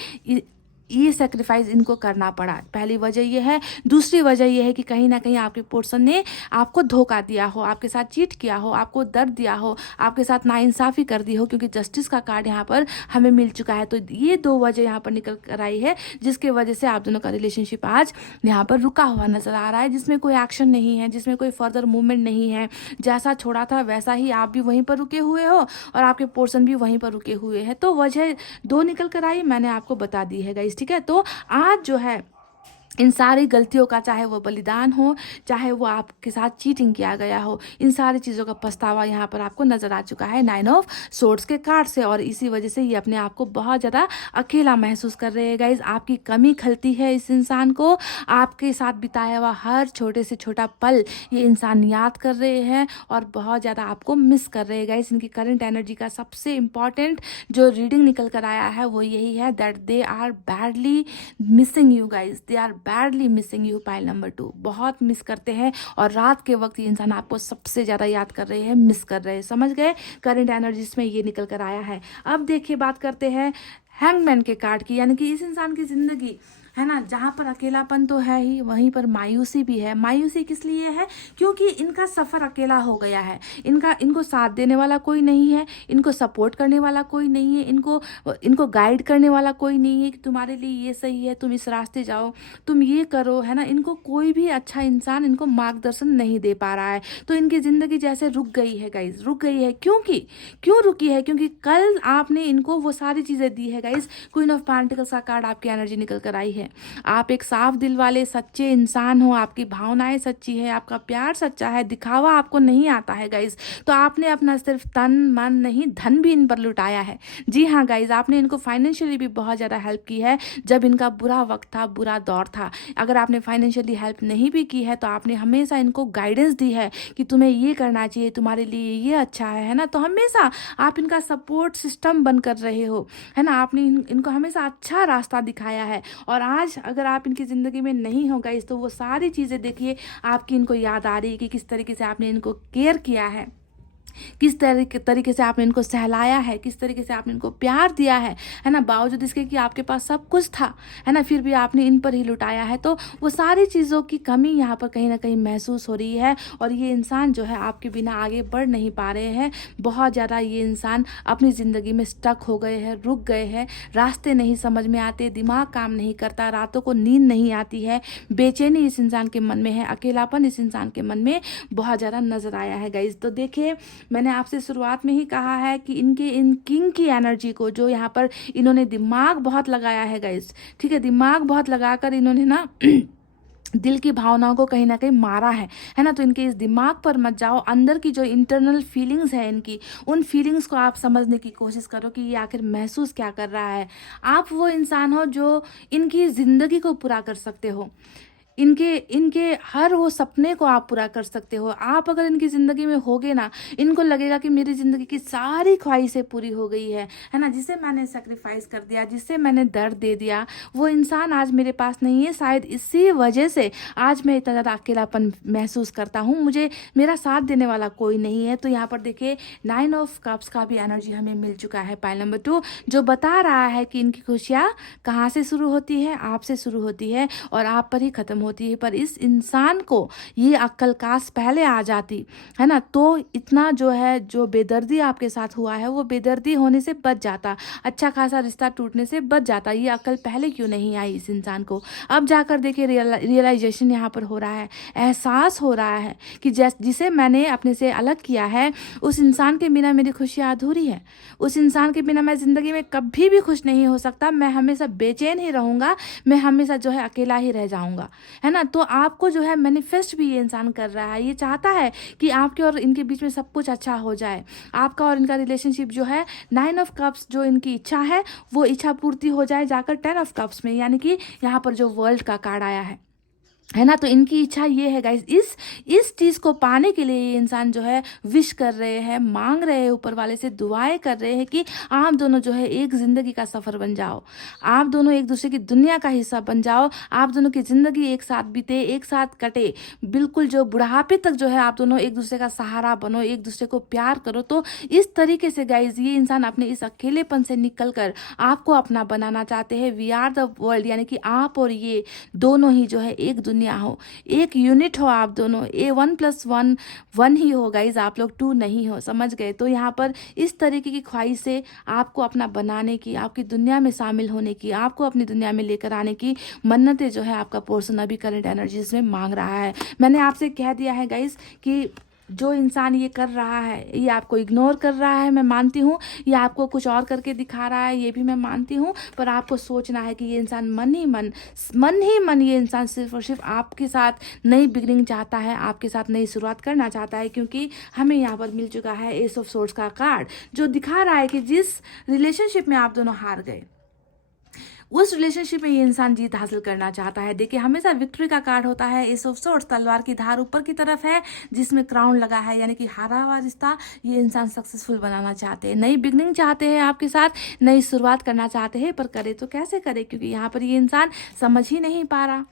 ये सेक्रीफाइस इनको करना पड़ा। पहली वजह ये है। दूसरी वजह ये है कि कहीं ना कहीं आपके पर्सन ने आपको धोखा दिया हो, आपके साथ चीट किया हो, आपको दर्द दिया हो, आपके साथ नाइंसाफ़ी कर दी हो, क्योंकि जस्टिस का कार्ड यहाँ पर हमें मिल चुका है। तो ये 2 वजह यहाँ पर निकल कर आई है, जिसके वजह से आप दोनों का रिलेशनशिप आज यहाँ पर रुका हुआ नज़र आ रहा है, जिसमें कोई एक्शन नहीं है, जिसमें कोई फर्दर मूवमेंट नहीं है। जैसा छोड़ा था वैसा ही आप भी वहीं पर रुके हुए हो और आपके पर्सन भी वहीं पर रुके हुए हैं। तो वजह 2 निकल कर आई, मैंने आपको बता दी है गाइस, ठीक है। तो आज जो है इन सारी गलतियों का, चाहे वो बलिदान हो, चाहे वो आपके साथ चीटिंग किया गया हो, इन सारी चीज़ों का पछतावा यहाँ पर आपको नज़र आ चुका है 9 ऑफ सोर्ड्स के कार्ड से। और इसी वजह से ये अपने आप को बहुत ज़्यादा अकेला महसूस कर रहे हैं गाइज। आपकी कमी खलती है इस इंसान को, आपके साथ बिताया हुआ हर छोटे से छोटा पल ये इंसान याद कर रहे हैं और बहुत ज़्यादा आपको मिस कर रहे हैं गाइज। इनकी करंट एनर्जी का सबसे इम्पॉर्टेंट जो रीडिंग निकल कर आया है वो यही है, that they are badly missing you guys, they are badly missing you, पाइल नंबर 2, बहुत मिस करते हैं। और रात के वक्त ये इंसान आपको सबसे ज़्यादा याद कर रहे हैं, मिस कर रहे हैं, समझ गए। करंट एनर्जीज में ये निकल कर आया है। अब देखिए बात करते हैं हैंगमैन के कार्ड की, यानी कि इस इंसान की ज़िंदगी, है ना, जहाँ पर अकेलापन तो है ही, वहीं पर मायूसी भी है। मायूसी किस लिए है, क्योंकि इनका सफ़र अकेला हो गया है। इनको साथ देने वाला कोई नहीं है, इनको सपोर्ट करने वाला कोई नहीं है, इनको गाइड करने वाला कोई नहीं है कि तुम्हारे लिए ये सही है, तुम इस रास्ते जाओ, तुम ये करो, है ना। इनको कोई भी अच्छा इंसान इनको मार्गदर्शन नहीं दे पा रहा है। तो इनकी ज़िंदगी जैसे रुक गई है गाइज, रुक गई है। क्यों रुकी है, क्योंकि कल आपने इनको वो सारी चीज़ें दी है गाइज। क्वीन ऑफ पेंटिकल्स का कार्ड आपकी एनर्जी निकल कर आई है। आप एक साफ दिल वाले सच्चे इंसान हो, आपकी भावनाएं सच्ची है, आपका प्यार सच्चा है, दिखावा आपको नहीं आता है गाइज। तो आपने अपना सिर्फ तन मन नहीं, धन भी इन पर लुटाया है। जी हाँ गाइज, आपने इनको फाइनेंशियली भी बहुत ज़्यादा हेल्प की है जब इनका बुरा वक्त था, बुरा दौर था। अगर आपने फाइनेंशियली हेल्प नहीं भी की है तो आपने हमेशा इनको गाइडेंस दी है कि तुम्हें ये करना चाहिए, तुम्हारे लिए ये अच्छा है ना। तो हमेशा आप इनका सपोर्ट सिस्टम बन कर रहे हो, है ना। आपने इनको हमेशा अच्छा रास्ता दिखाया है। और आज अगर आप इनकी ज़िंदगी में नहीं हो गाइस, तो वो सारी चीज़ें देखिए आपकी इनको याद आ रही है कि किस तरीके से आपने इनको केयर किया है, किस तरीके से आपने इनको सहलाया है, किस तरीके से आपने इनको प्यार दिया है ना। बावजूद इसके कि आपके पास सब कुछ था, है ना, फिर भी आपने इन पर ही लुटाया है। तो वो सारी चीज़ों की कमी यहाँ पर कहीं ना कहीं महसूस हो रही है। और ये इंसान जो है आपके बिना आगे बढ़ नहीं पा रहे हैं। बहुत ज़्यादा ये इंसान अपनी ज़िंदगी में स्टक हो गए हैं, रुक गए हैं, रास्ते नहीं समझ में आते, दिमाग काम नहीं करता, रातों को नींद नहीं आती है, बेचैनी इस इंसान के मन में है, अकेलापन इस इंसान के मन में बहुत ज़्यादा नज़र आया है गाइज। तो देखिए मैंने आपसे शुरुआत में ही कहा है कि इन किंग की एनर्जी को, जो यहाँ पर इन्होंने दिमाग बहुत लगाया है गाइस, ठीक है, दिमाग बहुत लगाकर इन्होंने ना दिल की भावनाओं को कहीं ना कहीं मारा है ना। तो इनके इस दिमाग पर मत जाओ, अंदर की जो इंटरनल फीलिंग्स है इनकी, उन फीलिंग्स को आप समझने की कोशिश करो कि ये आखिर महसूस क्या कर रहा है। आप वो इंसान हो जो इनकी ज़िंदगी को पूरा कर सकते हो, इनके इनके हर वो सपने को आप पूरा कर सकते हो। आप अगर इनकी ज़िंदगी में होगे ना, इनको लगेगा कि मेरी ज़िंदगी की सारी ख्वाहिशें पूरी हो गई है ना। जिसे मैंने सेक्रीफाइस कर दिया, जिससे मैंने दर्द दे दिया, वो इंसान आज मेरे पास नहीं है। शायद इसी वजह से आज मैं इतना ज़्यादा अकेलापन महसूस करता हूँ, मुझे मेरा साथ देने वाला कोई नहीं है। तो यहाँ पर देखिए 9 ऑफ कप्स का भी एनर्जी हमें मिल चुका है, पाइल नंबर 2, जो बता रहा है कि इनकी खुशियाँ कहाँ से शुरू होती है, आपसे शुरू होती है और आप पर ही ख़त्म होती है। पर इस इंसान को ये अक्ल काश पहले आ जाती है ना, तो इतना जो है, जो बेदर्दी आपके साथ हुआ है वो बेदर्दी होने से बच जाता, अच्छा खासा रिश्ता टूटने से बच जाता। ये अक्ल पहले क्यों नहीं आई इस इंसान को? अब जाकर देखिए रियलाइजेशन यहाँ पर हो रहा है, एहसास हो रहा है कि जिसे मैंने अपने से अलग किया है, उस इंसान के बिना मेरी खुशियाँ अधूरी है। उस इंसान के बिना मैं ज़िंदगी में कभी भी खुश नहीं हो सकता, मैं हमेशा बेचैन ही रहूँगा, मैं हमेशा जो है अकेला ही रह जाऊँगा, है ना। तो आपको जो है मैनिफेस्ट भी ये इंसान कर रहा है, ये चाहता है कि आपके और इनके बीच में सब कुछ अच्छा हो जाए, आपका और इनका रिलेशनशिप जो है 9 ऑफ कप्स जो इनकी इच्छा है वो इच्छा पूर्ति हो जाए जाकर 10 ऑफ कप्स में, यानी कि यहाँ पर जो वर्ल्ड का कार्ड आया है ना। तो इनकी इच्छा ये है गाइस, इस चीज़ को पाने के लिए ये इंसान जो है विश कर रहे हैं, मांग रहे हैं, ऊपर वाले से दुआएं कर रहे हैं कि आप दोनों जो है एक ज़िंदगी का सफ़र बन जाओ, आप दोनों एक दूसरे की दुनिया का हिस्सा बन जाओ, आप दोनों की ज़िंदगी एक साथ बीते, एक साथ कटे, बिल्कुल जो बुढ़ापे तक जो है आप दोनों एक दूसरे का सहारा बनो, एक दूसरे को प्यार करो। तो इस तरीके से गाइज ये इंसान अपने इस अकेलेपन से निकल कर आपको अपना बनाना चाहते हैं। वी आर द वर्ल्ड, यानी कि आप और ये दोनों ही जो है एक दुनिया हो, एक यूनिट हो, आप दोनों ए 1+1 1 ही हो गाइज, आप लोग 2 नहीं हो, समझ गए। तो यहाँ पर इस तरीके की ख्वाहिश से आपको अपना बनाने की, आपकी दुनिया में शामिल होने की, आपको अपनी दुनिया में लेकर आने की मन्नतें जो है आपका पर्सन अभी करंट एनर्जीज में मांग रहा है। मैंने आपसे कह दिया है गाइज कि जो इंसान ये कर रहा है ये आपको इग्नोर कर रहा है, मैं मानती हूँ, ये आपको कुछ और करके दिखा रहा है, ये भी मैं मानती हूँ। पर आपको सोचना है कि ये इंसान मन ही मन ये इंसान सिर्फ और सिर्फ आपके साथ नई बिगनिंग चाहता है, आपके साथ नई शुरुआत करना चाहता है। क्योंकि हमें यहाँ पर मिल चुका है एस ऑफ सोर्ड्स का कार्ड, जो दिखा रहा है कि जिस रिलेशनशिप में आप दोनों हार गए, उस रिलेशनशिप में ये इंसान जीत हासिल करना चाहता है। देखिए हमेशा विक्ट्री का कार्ड होता है एस ऑफ सोर्ड्स, तलवार की धार ऊपर की तरफ है जिसमें क्राउन लगा है, यानी कि हारा हुआ रिश्ता ये इंसान सक्सेसफुल बनाना चाहते हैं, नई बिगनिंग चाहते हैं, आपके साथ नई शुरुआत करना चाहते हैं। पर करे तो कैसे करे, क्योंकि यहाँ पर ये इंसान समझ ही नहीं पा रहा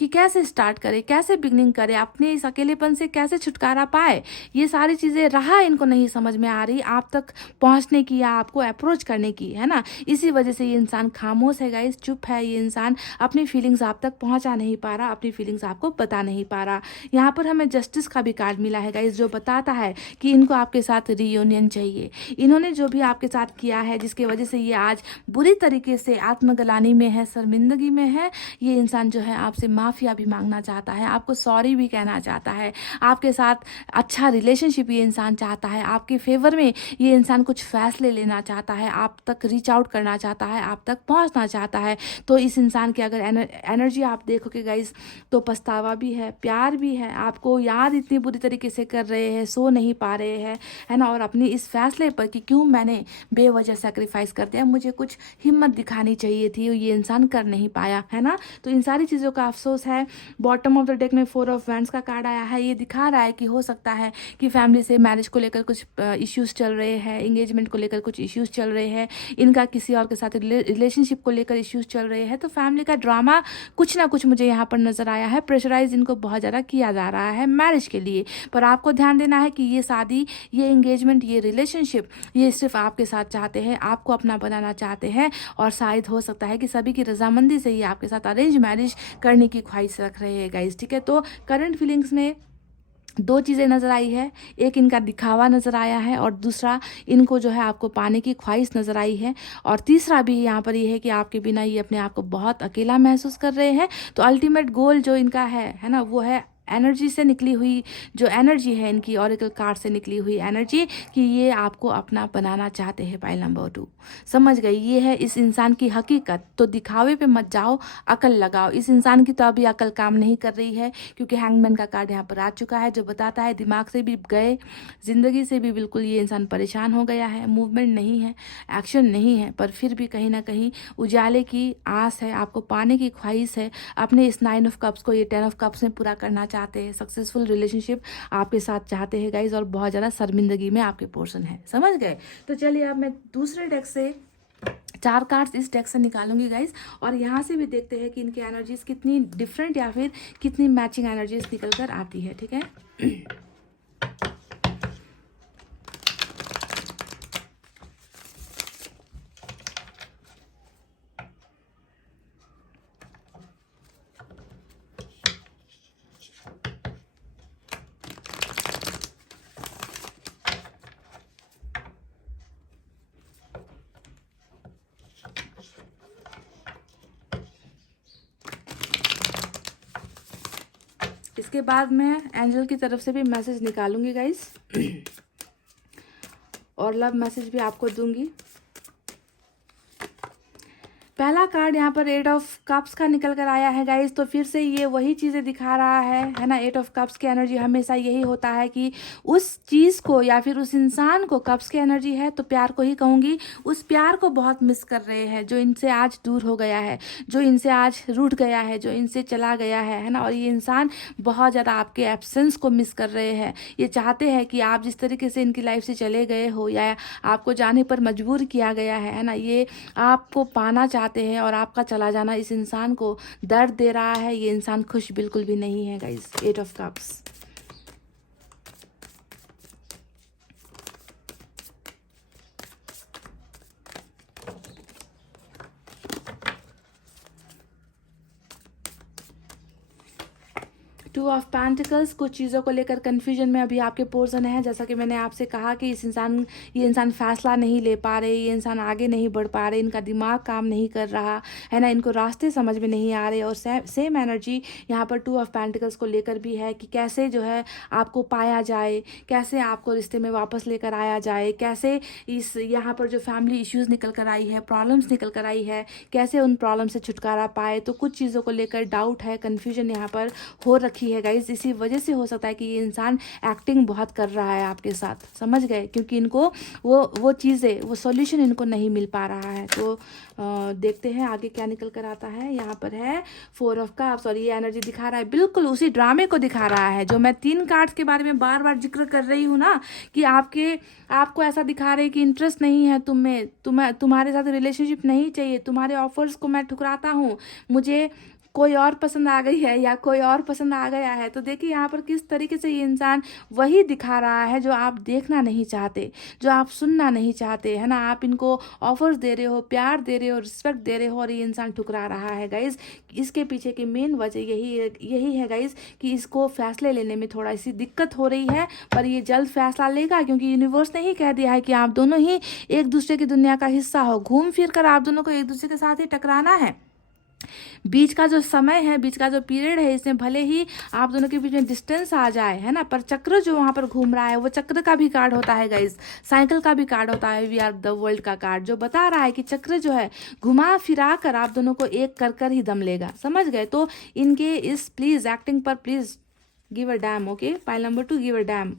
कि कैसे स्टार्ट करे, कैसे बिगनिंग करे, अपने इस अकेलेपन से कैसे छुटकारा पाए। ये सारी चीज़ें राह इनको नहीं समझ में आ रही आप तक पहुंचने की या आपको अप्रोच करने की, है ना। इसी वजह से ये इंसान खामोश है गाइस, चुप है। ये इंसान अपनी फीलिंग्स आप तक पहुंचा नहीं पा रहा, अपनी फीलिंग्स आपको बता नहीं पा रहा। यहाँ पर हमें जस्टिस का भी कार्ड मिला है गाइस, जो बताता है कि इनको आपके साथ रियूनियन चाहिए। इन्होंने जो भी आपके साथ किया है, जिसकी वजह से ये आज बुरी तरीके से आत्मग्लानि में है, शर्मिंदगी में है, ये इंसान जो है आपसे माफ़िया भी मांगना चाहता है, आपको सॉरी भी कहना चाहता है, आपके साथ अच्छा रिलेशनशिप ये इंसान चाहता है, आपके फेवर में ये इंसान कुछ फैसले लेना चाहता है, आप तक रीच आउट करना चाहता है, आप तक पहुंचना चाहता है। तो इस इंसान की अगर एनर्जी आप देखोगे गाइस, तो पछतावा भी है, प्यार भी है, आपको याद इतनी बुरी तरीके से कर रहे हैं, सो नहीं पा रहे हैं, है ना। और अपनी इस फैसले पर कि क्यों मैंने बेवजह सेक्रीफाइस कर दिया, मुझे कुछ हिम्मत दिखानी चाहिए थी, ये इंसान कर नहीं पाया, है ना। तो इन सारी चीज़ों का अफसोस है। बॉटम ऑफ द डेक में 4 ऑफ वैंड्स का कार्ड आया है, ये दिखा रहा है कि हो सकता है कि फैमिली से मैरिज को लेकर कुछ इश्यूज चल रहे हैं, एंगेजमेंट को लेकर कुछ इश्यूज चल रहे हैं, इनका किसी और के साथ रिलेशनशिप को लेकर इश्यूज चल रहे हैं। तो फैमिली का ड्रामा कुछ ना कुछ मुझे यहाँ पर नजर आया है, प्रेशराइज इनको बहुत ज़्यादा किया जा रहा है मैरिज के लिए। पर आपको ध्यान देना है कि ये शादी, ये एंगेजमेंट, ये रिलेशनशिप ये सिर्फ आपके साथ चाहते हैं, आपको अपना बनाना चाहते हैं। और शायद हो सकता है कि सभी की रजामंदी से ये आपके साथ अरेंज मैरिज करने की ख्वाहिश रख रहे हैं गाइस, ठीक है। तो करंट फीलिंग्स में 2 चीज़ें नज़र आई है, एक इनका दिखावा नज़र आया है और दूसरा इनको जो है आपको पाने की ख्वाहिश नज़र आई है। और तीसरा भी यहाँ पर ये है कि आपके बिना ये अपने आप को बहुत अकेला महसूस कर रहे हैं। तो अल्टीमेट गोल जो इनका है ना, वो है एनर्जी से निकली हुई जो एनर्जी है, इनकी ऑरेकल कार्ड से निकली हुई एनर्जी कि ये आपको अपना बनाना चाहते हैं। पाइल नंबर 2, समझ गए, ये है इस इंसान की हकीकत। तो दिखावे पे मत जाओ, अकल लगाओ। इस इंसान की तो अभी अकल काम नहीं कर रही है, क्योंकि हैंगमैन का कार्ड यहाँ पर आ चुका है, जो बताता है दिमाग से भी गए, ज़िंदगी से भी बिल्कुल ये इंसान परेशान हो गया है। मूवमेंट नहीं है, एक्शन नहीं है, पर फिर भी कहीं ना कहीं उजाले की आस है, आपको पाने की ख्वाहिश है। अपने इस 9 ऑफ कप्स को ये 10 ऑफ कप्स में पूरा करना चाहते हैं। सक्सेसफुल रिलेशनशिप आपके साथ चाहते हैं गाइज, और बहुत ज़्यादा शर्मिंदगी में आपके पर्सन है। समझ गए? तो चलिए अब मैं दूसरे डेक से 4 कार्ड्स इस डेक से निकालूंगी गाइज, और यहाँ से भी देखते हैं कि इनकी एनर्जीज कितनी डिफरेंट या फिर कितनी मैचिंग एनर्जीज निकल कर आती है। ठीक है, इसके बाद मैं एंजल की तरफ से भी मैसेज निकालूंगी गाइस, और लव मैसेज भी आपको दूंगी। पहला कार्ड यहाँ पर 8 ऑफ कप्स का निकल कर आया है गाइस, तो फिर से ये वही चीज़ें दिखा रहा है ना। 8 ऑफ कप्स की एनर्जी हमेशा यही होता है कि उस चीज़ को या फिर उस इंसान को, कप्स की एनर्जी है तो प्यार को ही कहूँगी, उस प्यार को बहुत मिस कर रहे हैं, जो इनसे आज दूर हो गया है, जो इनसे आज रूठ गया है, जो इनसे चला गया है ना। और ये इंसान बहुत ज़्यादा आपके एब्सेंस को मिस कर रहे हैं। ये चाहते हैं कि आप जिस तरीके से इनकी लाइफ से चले गए हो या आपको जाने पर मजबूर किया गया है ना, ये आपको पाना चाहते हैं, और आपका चला जाना इस इंसान को दर्द दे रहा है। ये इंसान खुश बिल्कुल भी नहीं है guys. 8 of cups, two of pentacles, कुछ चीज़ों को लेकर कन्फ्यूजन में अभी आपके पर्सन है। जैसा कि मैंने आपसे कहा कि ये इंसान फैसला नहीं ले पा रहे, ये इंसान आगे नहीं बढ़ पा रहे, इनका दिमाग काम नहीं कर रहा है ना, इनको रास्ते समझ में नहीं आ रहे। और सेम एनर्जी यहाँ पर 2 ऑफ पेंटिकल्स को लेकर भी है कि कैसे जो है आपको पाया जाए, कैसे आपको रिश्ते में वापस लेकर आया जाए, कैसे इस यहाँ पर जो फैमिली इश्यूज़ निकल कर आई है, प्रॉब्लम्स निकल कर आई है, कैसे उन प्रॉब्लम से छुटकारा पाए। तो कुछ चीज़ों को लेकर डाउट है, कन्फ्यूजन यहाँ पर हो रखी है गाइस। इसी वजह से हो सकता है कि ये इंसान एक्टिंग बहुत कर रहा है आपके साथ, समझ गए, क्योंकि इनको वो चीज़ें, वो सॉल्यूशन इनको नहीं मिल पा रहा है। तो देखते हैं आगे क्या निकल कर आता है। यहाँ पर है 4 ऑफ कप्स, और ये एनर्जी दिखा रहा है, बिल्कुल उसी ड्रामे को दिखा रहा है जो मैं 3 कार्ड्स के बारे में बार बार जिक्र कर रही हूँ ना, कि आपको ऐसा दिखा रहे कि इंटरेस्ट नहीं है तुम्हारे साथ रिलेशनशिप नहीं चाहिए, तुम्हारे ऑफर्स को मैं ठुकराता हूँ, मुझे कोई और पसंद आ गई है या कोई और पसंद आ गया है। तो देखिए यहाँ पर किस तरीके से ये इंसान वही दिखा रहा है जो आप देखना नहीं चाहते, जो आप सुनना नहीं चाहते, है ना। आप इनको ऑफर्स दे रहे हो, प्यार दे रहे हो, रिस्पेक्ट दे रहे हो, और ये इंसान ठुकरा रहा है गाइज। इसके पीछे की मेन वजह यही है गाइज कि इसको फैसले लेने में थोड़ा सी दिक्कत हो रही है, पर ये जल्द फैसला लेगा, क्योंकि यूनिवर्स ने ही कह दिया है कि आप दोनों ही एक दूसरे की दुनिया का हिस्सा हो। घूम फिर कर आप दोनों को एक दूसरे के साथ ही टकराना है। बीच का जो समय है, बीच का जो पीरियड है, इसमें भले ही आप दोनों के बीच में डिस्टेंस आ जाए, है ना, पर चक्र जो वहाँ पर घूम रहा है वो चक्र का भी कार्ड होता है गाइस, साइकिल का भी कार्ड होता है, वी आर द वर्ल्ड का कार्ड, जो बता रहा है कि चक्र जो है घुमा फिरा कर आप दोनों को एक कर ही दम लेगा, समझ गए। तो इनके इस प्लीज एक्टिंग पर please give a dam. Okay, pile number 2, give a dam.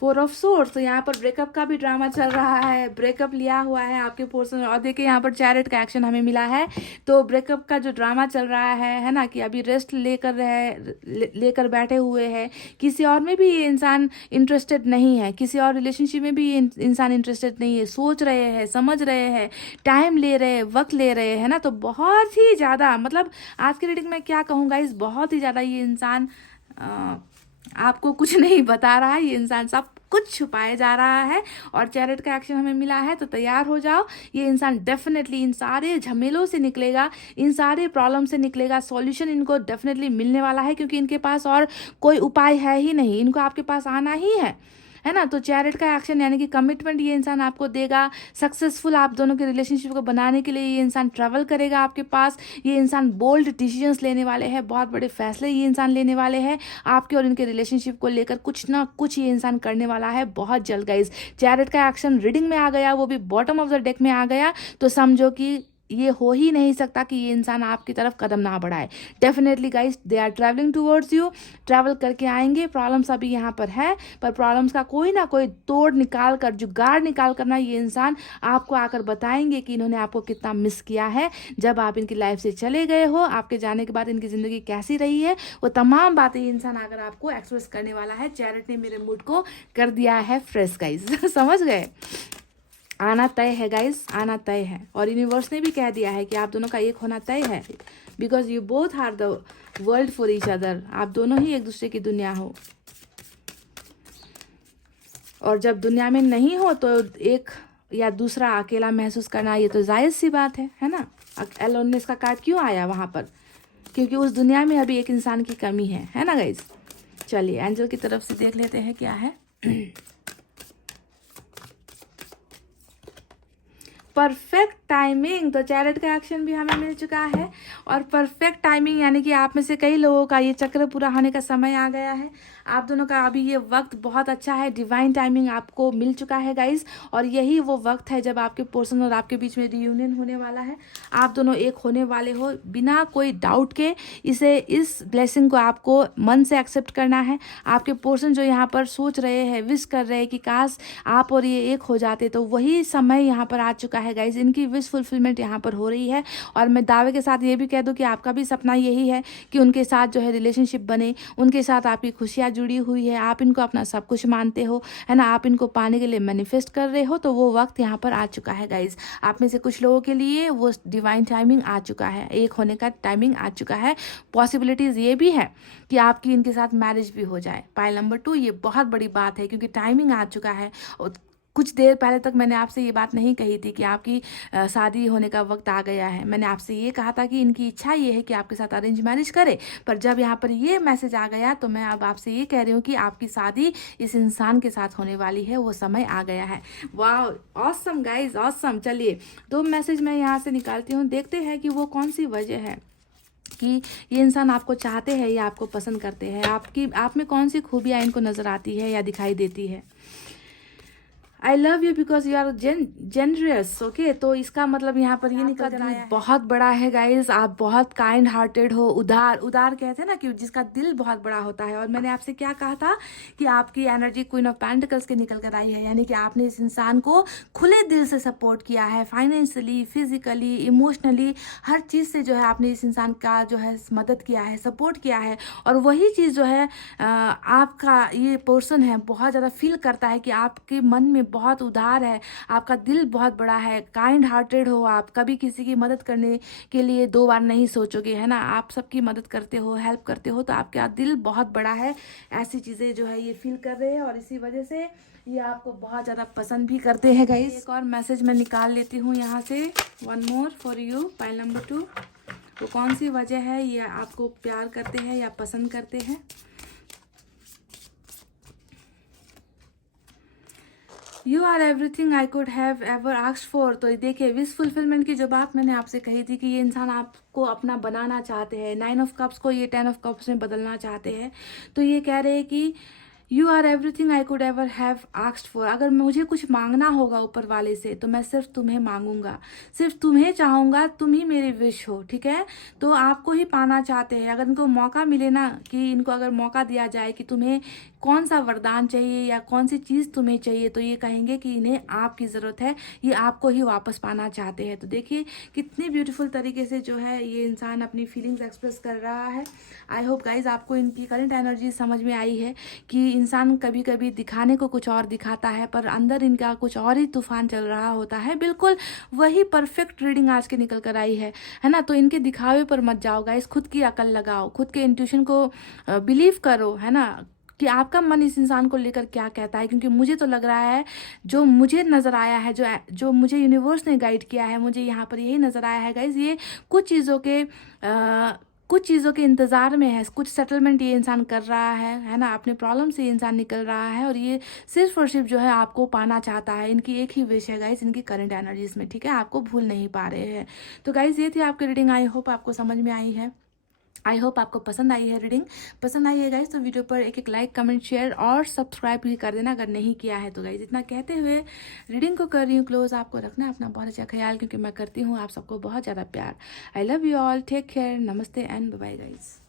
4 of swords, तो यहाँ पर ब्रेकअप का भी ड्रामा चल रहा है, ब्रेकअप लिया हुआ है आपके पोर्सन। और देखिए यहाँ पर चैरिट का एक्शन हमें मिला है, तो ब्रेकअप का जो ड्रामा चल रहा है ना, कि अभी रेस्ट लेकर बैठे हुए हैं। किसी और में भी ये इंसान इंटरेस्टेड नहीं है, किसी और रिलेशनशिप में भी ये इंसान इंटरेस्टेड नहीं है, सोच रहे हैं, समझ रहे हैं, टाइम ले रहे हैं, वक्त ले रहे हैं ना। तो बहुत ही ज़्यादा, मतलब आज की रीडिंग में क्या कहूँगा, इस बहुत ही ज़्यादा ये इंसान आपको कुछ नहीं बता रहा है, ये इंसान सब कुछ छुपाए जा रहा है। और चैरिट का एक्शन हमें मिला है, तो तैयार हो जाओ, ये इंसान डेफिनेटली इन सारे झमेलों से निकलेगा, इन सारे प्रॉब्लम से निकलेगा। सॉल्यूशन इनको डेफिनेटली मिलने वाला है, क्योंकि इनके पास और कोई उपाय है ही नहीं, इनको आपके पास आना ही है है ना। तो चैरिट का एक्शन यानी कि कमिटमेंट ये इंसान आपको देगा, सक्सेसफुल आप दोनों के रिलेशनशिप को बनाने के लिए ये इंसान ट्रैवल करेगा आपके पास। ये इंसान बोल्ड डिसीजंस लेने वाले हैं, बहुत बड़े फैसले ये इंसान लेने वाले हैं आपके और इनके रिलेशनशिप को लेकर। कुछ ना कुछ ये इंसान करने वाला है बहुत जल्द गाइज। चैरिट का एक्शन रीडिंग में आ गया, वो भी बॉटम ऑफ द डेक में आ गया, तो समझो कि ये हो ही नहीं सकता कि ये इंसान आपकी तरफ कदम ना बढ़ाए। Definitely guys they are travelling towards you, travel करके आएंगे। प्रॉब्लम्स अभी यहाँ पर है, पर प्रॉब्लम्स का कोई ना कोई तोड़ निकाल कर, जुगाड़ निकाल कर ना ये इंसान आपको आकर बताएंगे कि इन्होंने आपको कितना मिस किया है। जब आप इनकी लाइफ से चले गए हो, आपके जाने के बाद इनकी ज़िंदगी कैसी रही है, वो तमाम बातें ये इंसान आकर आपको एक्सप्रेस करने वाला है। चैरिट ने मेरे मूड को कर दिया है फ्रेश गाइज। समझ गए, आना तय है गाइस, आना तय है। और यूनिवर्स ने भी कह दिया है कि आप दोनों का एक होना तय है, because you both are the world for each other. आप दोनों ही एक दूसरे की दुनिया हो, और जब दुनिया में नहीं हो तो एक या दूसरा अकेला महसूस करना ये तो जायज़ सी बात है ना। एलोननेस का कार्ड क्यों आया वहाँ पर, क्योंकि उस दुनिया में अभी एक इंसान की कमी है ना गाइज। चलिए एंजल की तरफ से देख लेते हैं क्या है। परफेक्ट टाइमिंग, तो चैरिट का एक्शन भी हमें मिल चुका है, और परफेक्ट टाइमिंग यानी कि आप में से कई लोगों का ये चक्र पूरा होने का समय आ गया है। आप दोनों का अभी ये वक्त बहुत अच्छा है, डिवाइन टाइमिंग आपको मिल चुका है गाइस, और यही वो वक्त है जब आपके पर्सन और आपके बीच में रियूनियन होने वाला है। आप दोनों एक होने वाले हो बिना कोई डाउट के। इस ब्लेसिंग को आपको मन से एक्सेप्ट करना है। आपके पर्सन जो यहाँ पर सोच रहे हैं, विश कर रहे हैं कि काश आप और ये एक हो जाते, तो वही समय यहाँ पर आ चुका है गाइज। इनकी विश फुलफिलमेंट यहाँ पर हो रही है, और मैं दावे के साथ ये भी कह दूँ कि आपका भी सपना यही है कि उनके साथ जो है रिलेशनशिप बने, उनके साथ आपकी खुशियाँ जुड़ी हुई है, आप इनको अपना सब कुछ मानते हो, है ना। आप इनको पाने के लिए मैनिफेस्ट कर रहे हो, तो वो वक्त यहाँ पर आ चुका है गाइज। आप में से कुछ लोगों के लिए वो डिवाइन टाइमिंग आ चुका है, एक होने का टाइमिंग आ चुका है। पॉसिबिलिटीज़ ये भी है कि आपकी इनके साथ मैरिज भी हो जाए। पाइल नंबर 2, ये बहुत बड़ी बात है क्योंकि टाइमिंग आ चुका है। कुछ देर पहले तक मैंने आपसे ये बात नहीं कही थी कि आपकी शादी होने का वक्त आ गया है। मैंने आपसे ये कहा था कि इनकी इच्छा ये है कि आपके साथ अरेंज मैरिज करे, पर जब यहाँ पर ये मैसेज आ गया तो मैं अब आपसे ये कह रही हूँ कि आपकी शादी इस इंसान के साथ होने वाली है, वो समय आ गया है। वाह, ऑसम गाइज, ऑसम। चलिए 2 मैसेज मैं यहाँ से निकालती हूँ, देखते हैं कि वो कौन सी वजह है कि ये इंसान आपको चाहते हैं या आपको पसंद करते हैं। आप में कौन सी खूबियाँ इनको नज़र आती है या दिखाई देती है। I love you because you are generous. Okay, तो इसका मतलब यहाँ पर ये निकल कर आया है बहुत बड़ा है गाइज। आप बहुत काइंड हार्टेड हो, उदार। उदार कहते हैं ना कि जिसका दिल बहुत बड़ा होता है। और मैंने आपसे क्या कहा था कि आपकी एनर्जी क्वीन ऑफ पेंटिकल्स के निकल कर आई है, यानी कि आपने इस इंसान को खुले दिल से सपोर्ट किया है, फाइनेंशियली, फिजिकली, इमोशनली, हर चीज़ से जो है आपने इस इंसान का जो है मदद किया है, सपोर्ट किया है। और वही चीज़ जो है आपका ये पर्सन है बहुत ज़्यादा फील करता है कि आपके मन में बहुत उदार है, आपका दिल बहुत बड़ा है, काइंड हार्टेड हो आप, कभी किसी की मदद करने के लिए 2 बार नहीं सोचोगे, है ना। आप सबकी मदद करते हो, हेल्प करते हो, तो आपका दिल बहुत बड़ा है। ऐसी चीज़ें जो है ये फील कर रहे हैं, और इसी वजह से ये आपको बहुत ज़्यादा पसंद भी करते हैं गाइस। एक और मैसेज मैं निकाल लेती हूँ यहाँ से, 1 मोर फॉर यू, पाइल नंबर 2। वो कौन सी वजह है ये आपको प्यार करते हैं या पसंद करते हैं। You are everything I could have ever asked for. तो देखिए विश फुलफिलमेंट की जो बात मैंने आपसे कही थी कि ये इंसान आपको अपना बनाना चाहते हैं, 9 ऑफ कप्स को ये 10 ऑफ कप्स में बदलना चाहते हैं। तो ये कह रहे हैं कि you are everything I could ever have asked for. अगर मुझे कुछ मांगना होगा ऊपर वाले से तो मैं सिर्फ तुम्हें मांगूंगा, सिर्फ तुम्हें चाहूँगा, तुम ही मेरी विश हो, ठीक है। तो आपको ही पाना चाहते हैं। अगर इनको मौका मिले ना, कि इनको अगर मौका दिया जाए कि तुम्हें कौन सा वरदान चाहिए या कौन सी चीज़ तुम्हें चाहिए, तो ये कहेंगे कि इन्हें आपकी ज़रूरत है, ये आपको ही वापस पाना चाहते हैं। तो देखिए कितनी ब्यूटीफुल तरीके से जो है ये इंसान अपनी फीलिंग्स एक्सप्रेस कर रहा है। आई होप गाइज आपको इनकी करंट एनर्जी समझ में आई है कि इंसान कभी कभी दिखाने को कुछ और दिखाता है, पर अंदर इनका कुछ और ही तूफान चल रहा होता है। बिल्कुल वही परफेक्ट रीडिंग आज के निकल कर आई है ना। तो इनके दिखावे पर मत जाओ गाइस, खुद की अकल लगाओ, खुद के इंट्यूशन को बिलीव करो, है ना, कि आपका मन इस इंसान को लेकर क्या कहता है। क्योंकि मुझे तो लग रहा है, जो मुझे नज़र आया है, जो मुझे यूनिवर्स ने गाइड किया है, मुझे यहाँ पर यही नज़र आया है गाइज, ये कुछ चीज़ों के कुछ चीज़ों के इंतज़ार में है, कुछ सेटलमेंट ये इंसान कर रहा है ना, अपने प्रॉब्लम से ये इंसान निकल रहा है और ये सिर्फ और सिर्फ जो है आपको पाना चाहता है। इनकी एक ही विश है गाइस, इनकी करंट एनर्जीज में, ठीक है, आपको भूल नहीं पा रहे हैं। तो गाइस ये थी आपकी रीडिंग, आई होप आपको समझ में आई है, आई होप आपको पसंद आई है रीडिंग। पसंद आई है गाइज तो वीडियो पर एक लाइक, कमेंट, शेयर और सब्सक्राइब भी कर देना अगर नहीं किया है तो गाइज। इतना कहते हुए रीडिंग को कर रही हूँ क्लोज। आपको रखना अपना बहुत अच्छा ख्याल, क्योंकि मैं करती हूँ आप सबको बहुत ज़्यादा प्यार। I love you all, take care, नमस्ते एंड बाय बाय गाइज।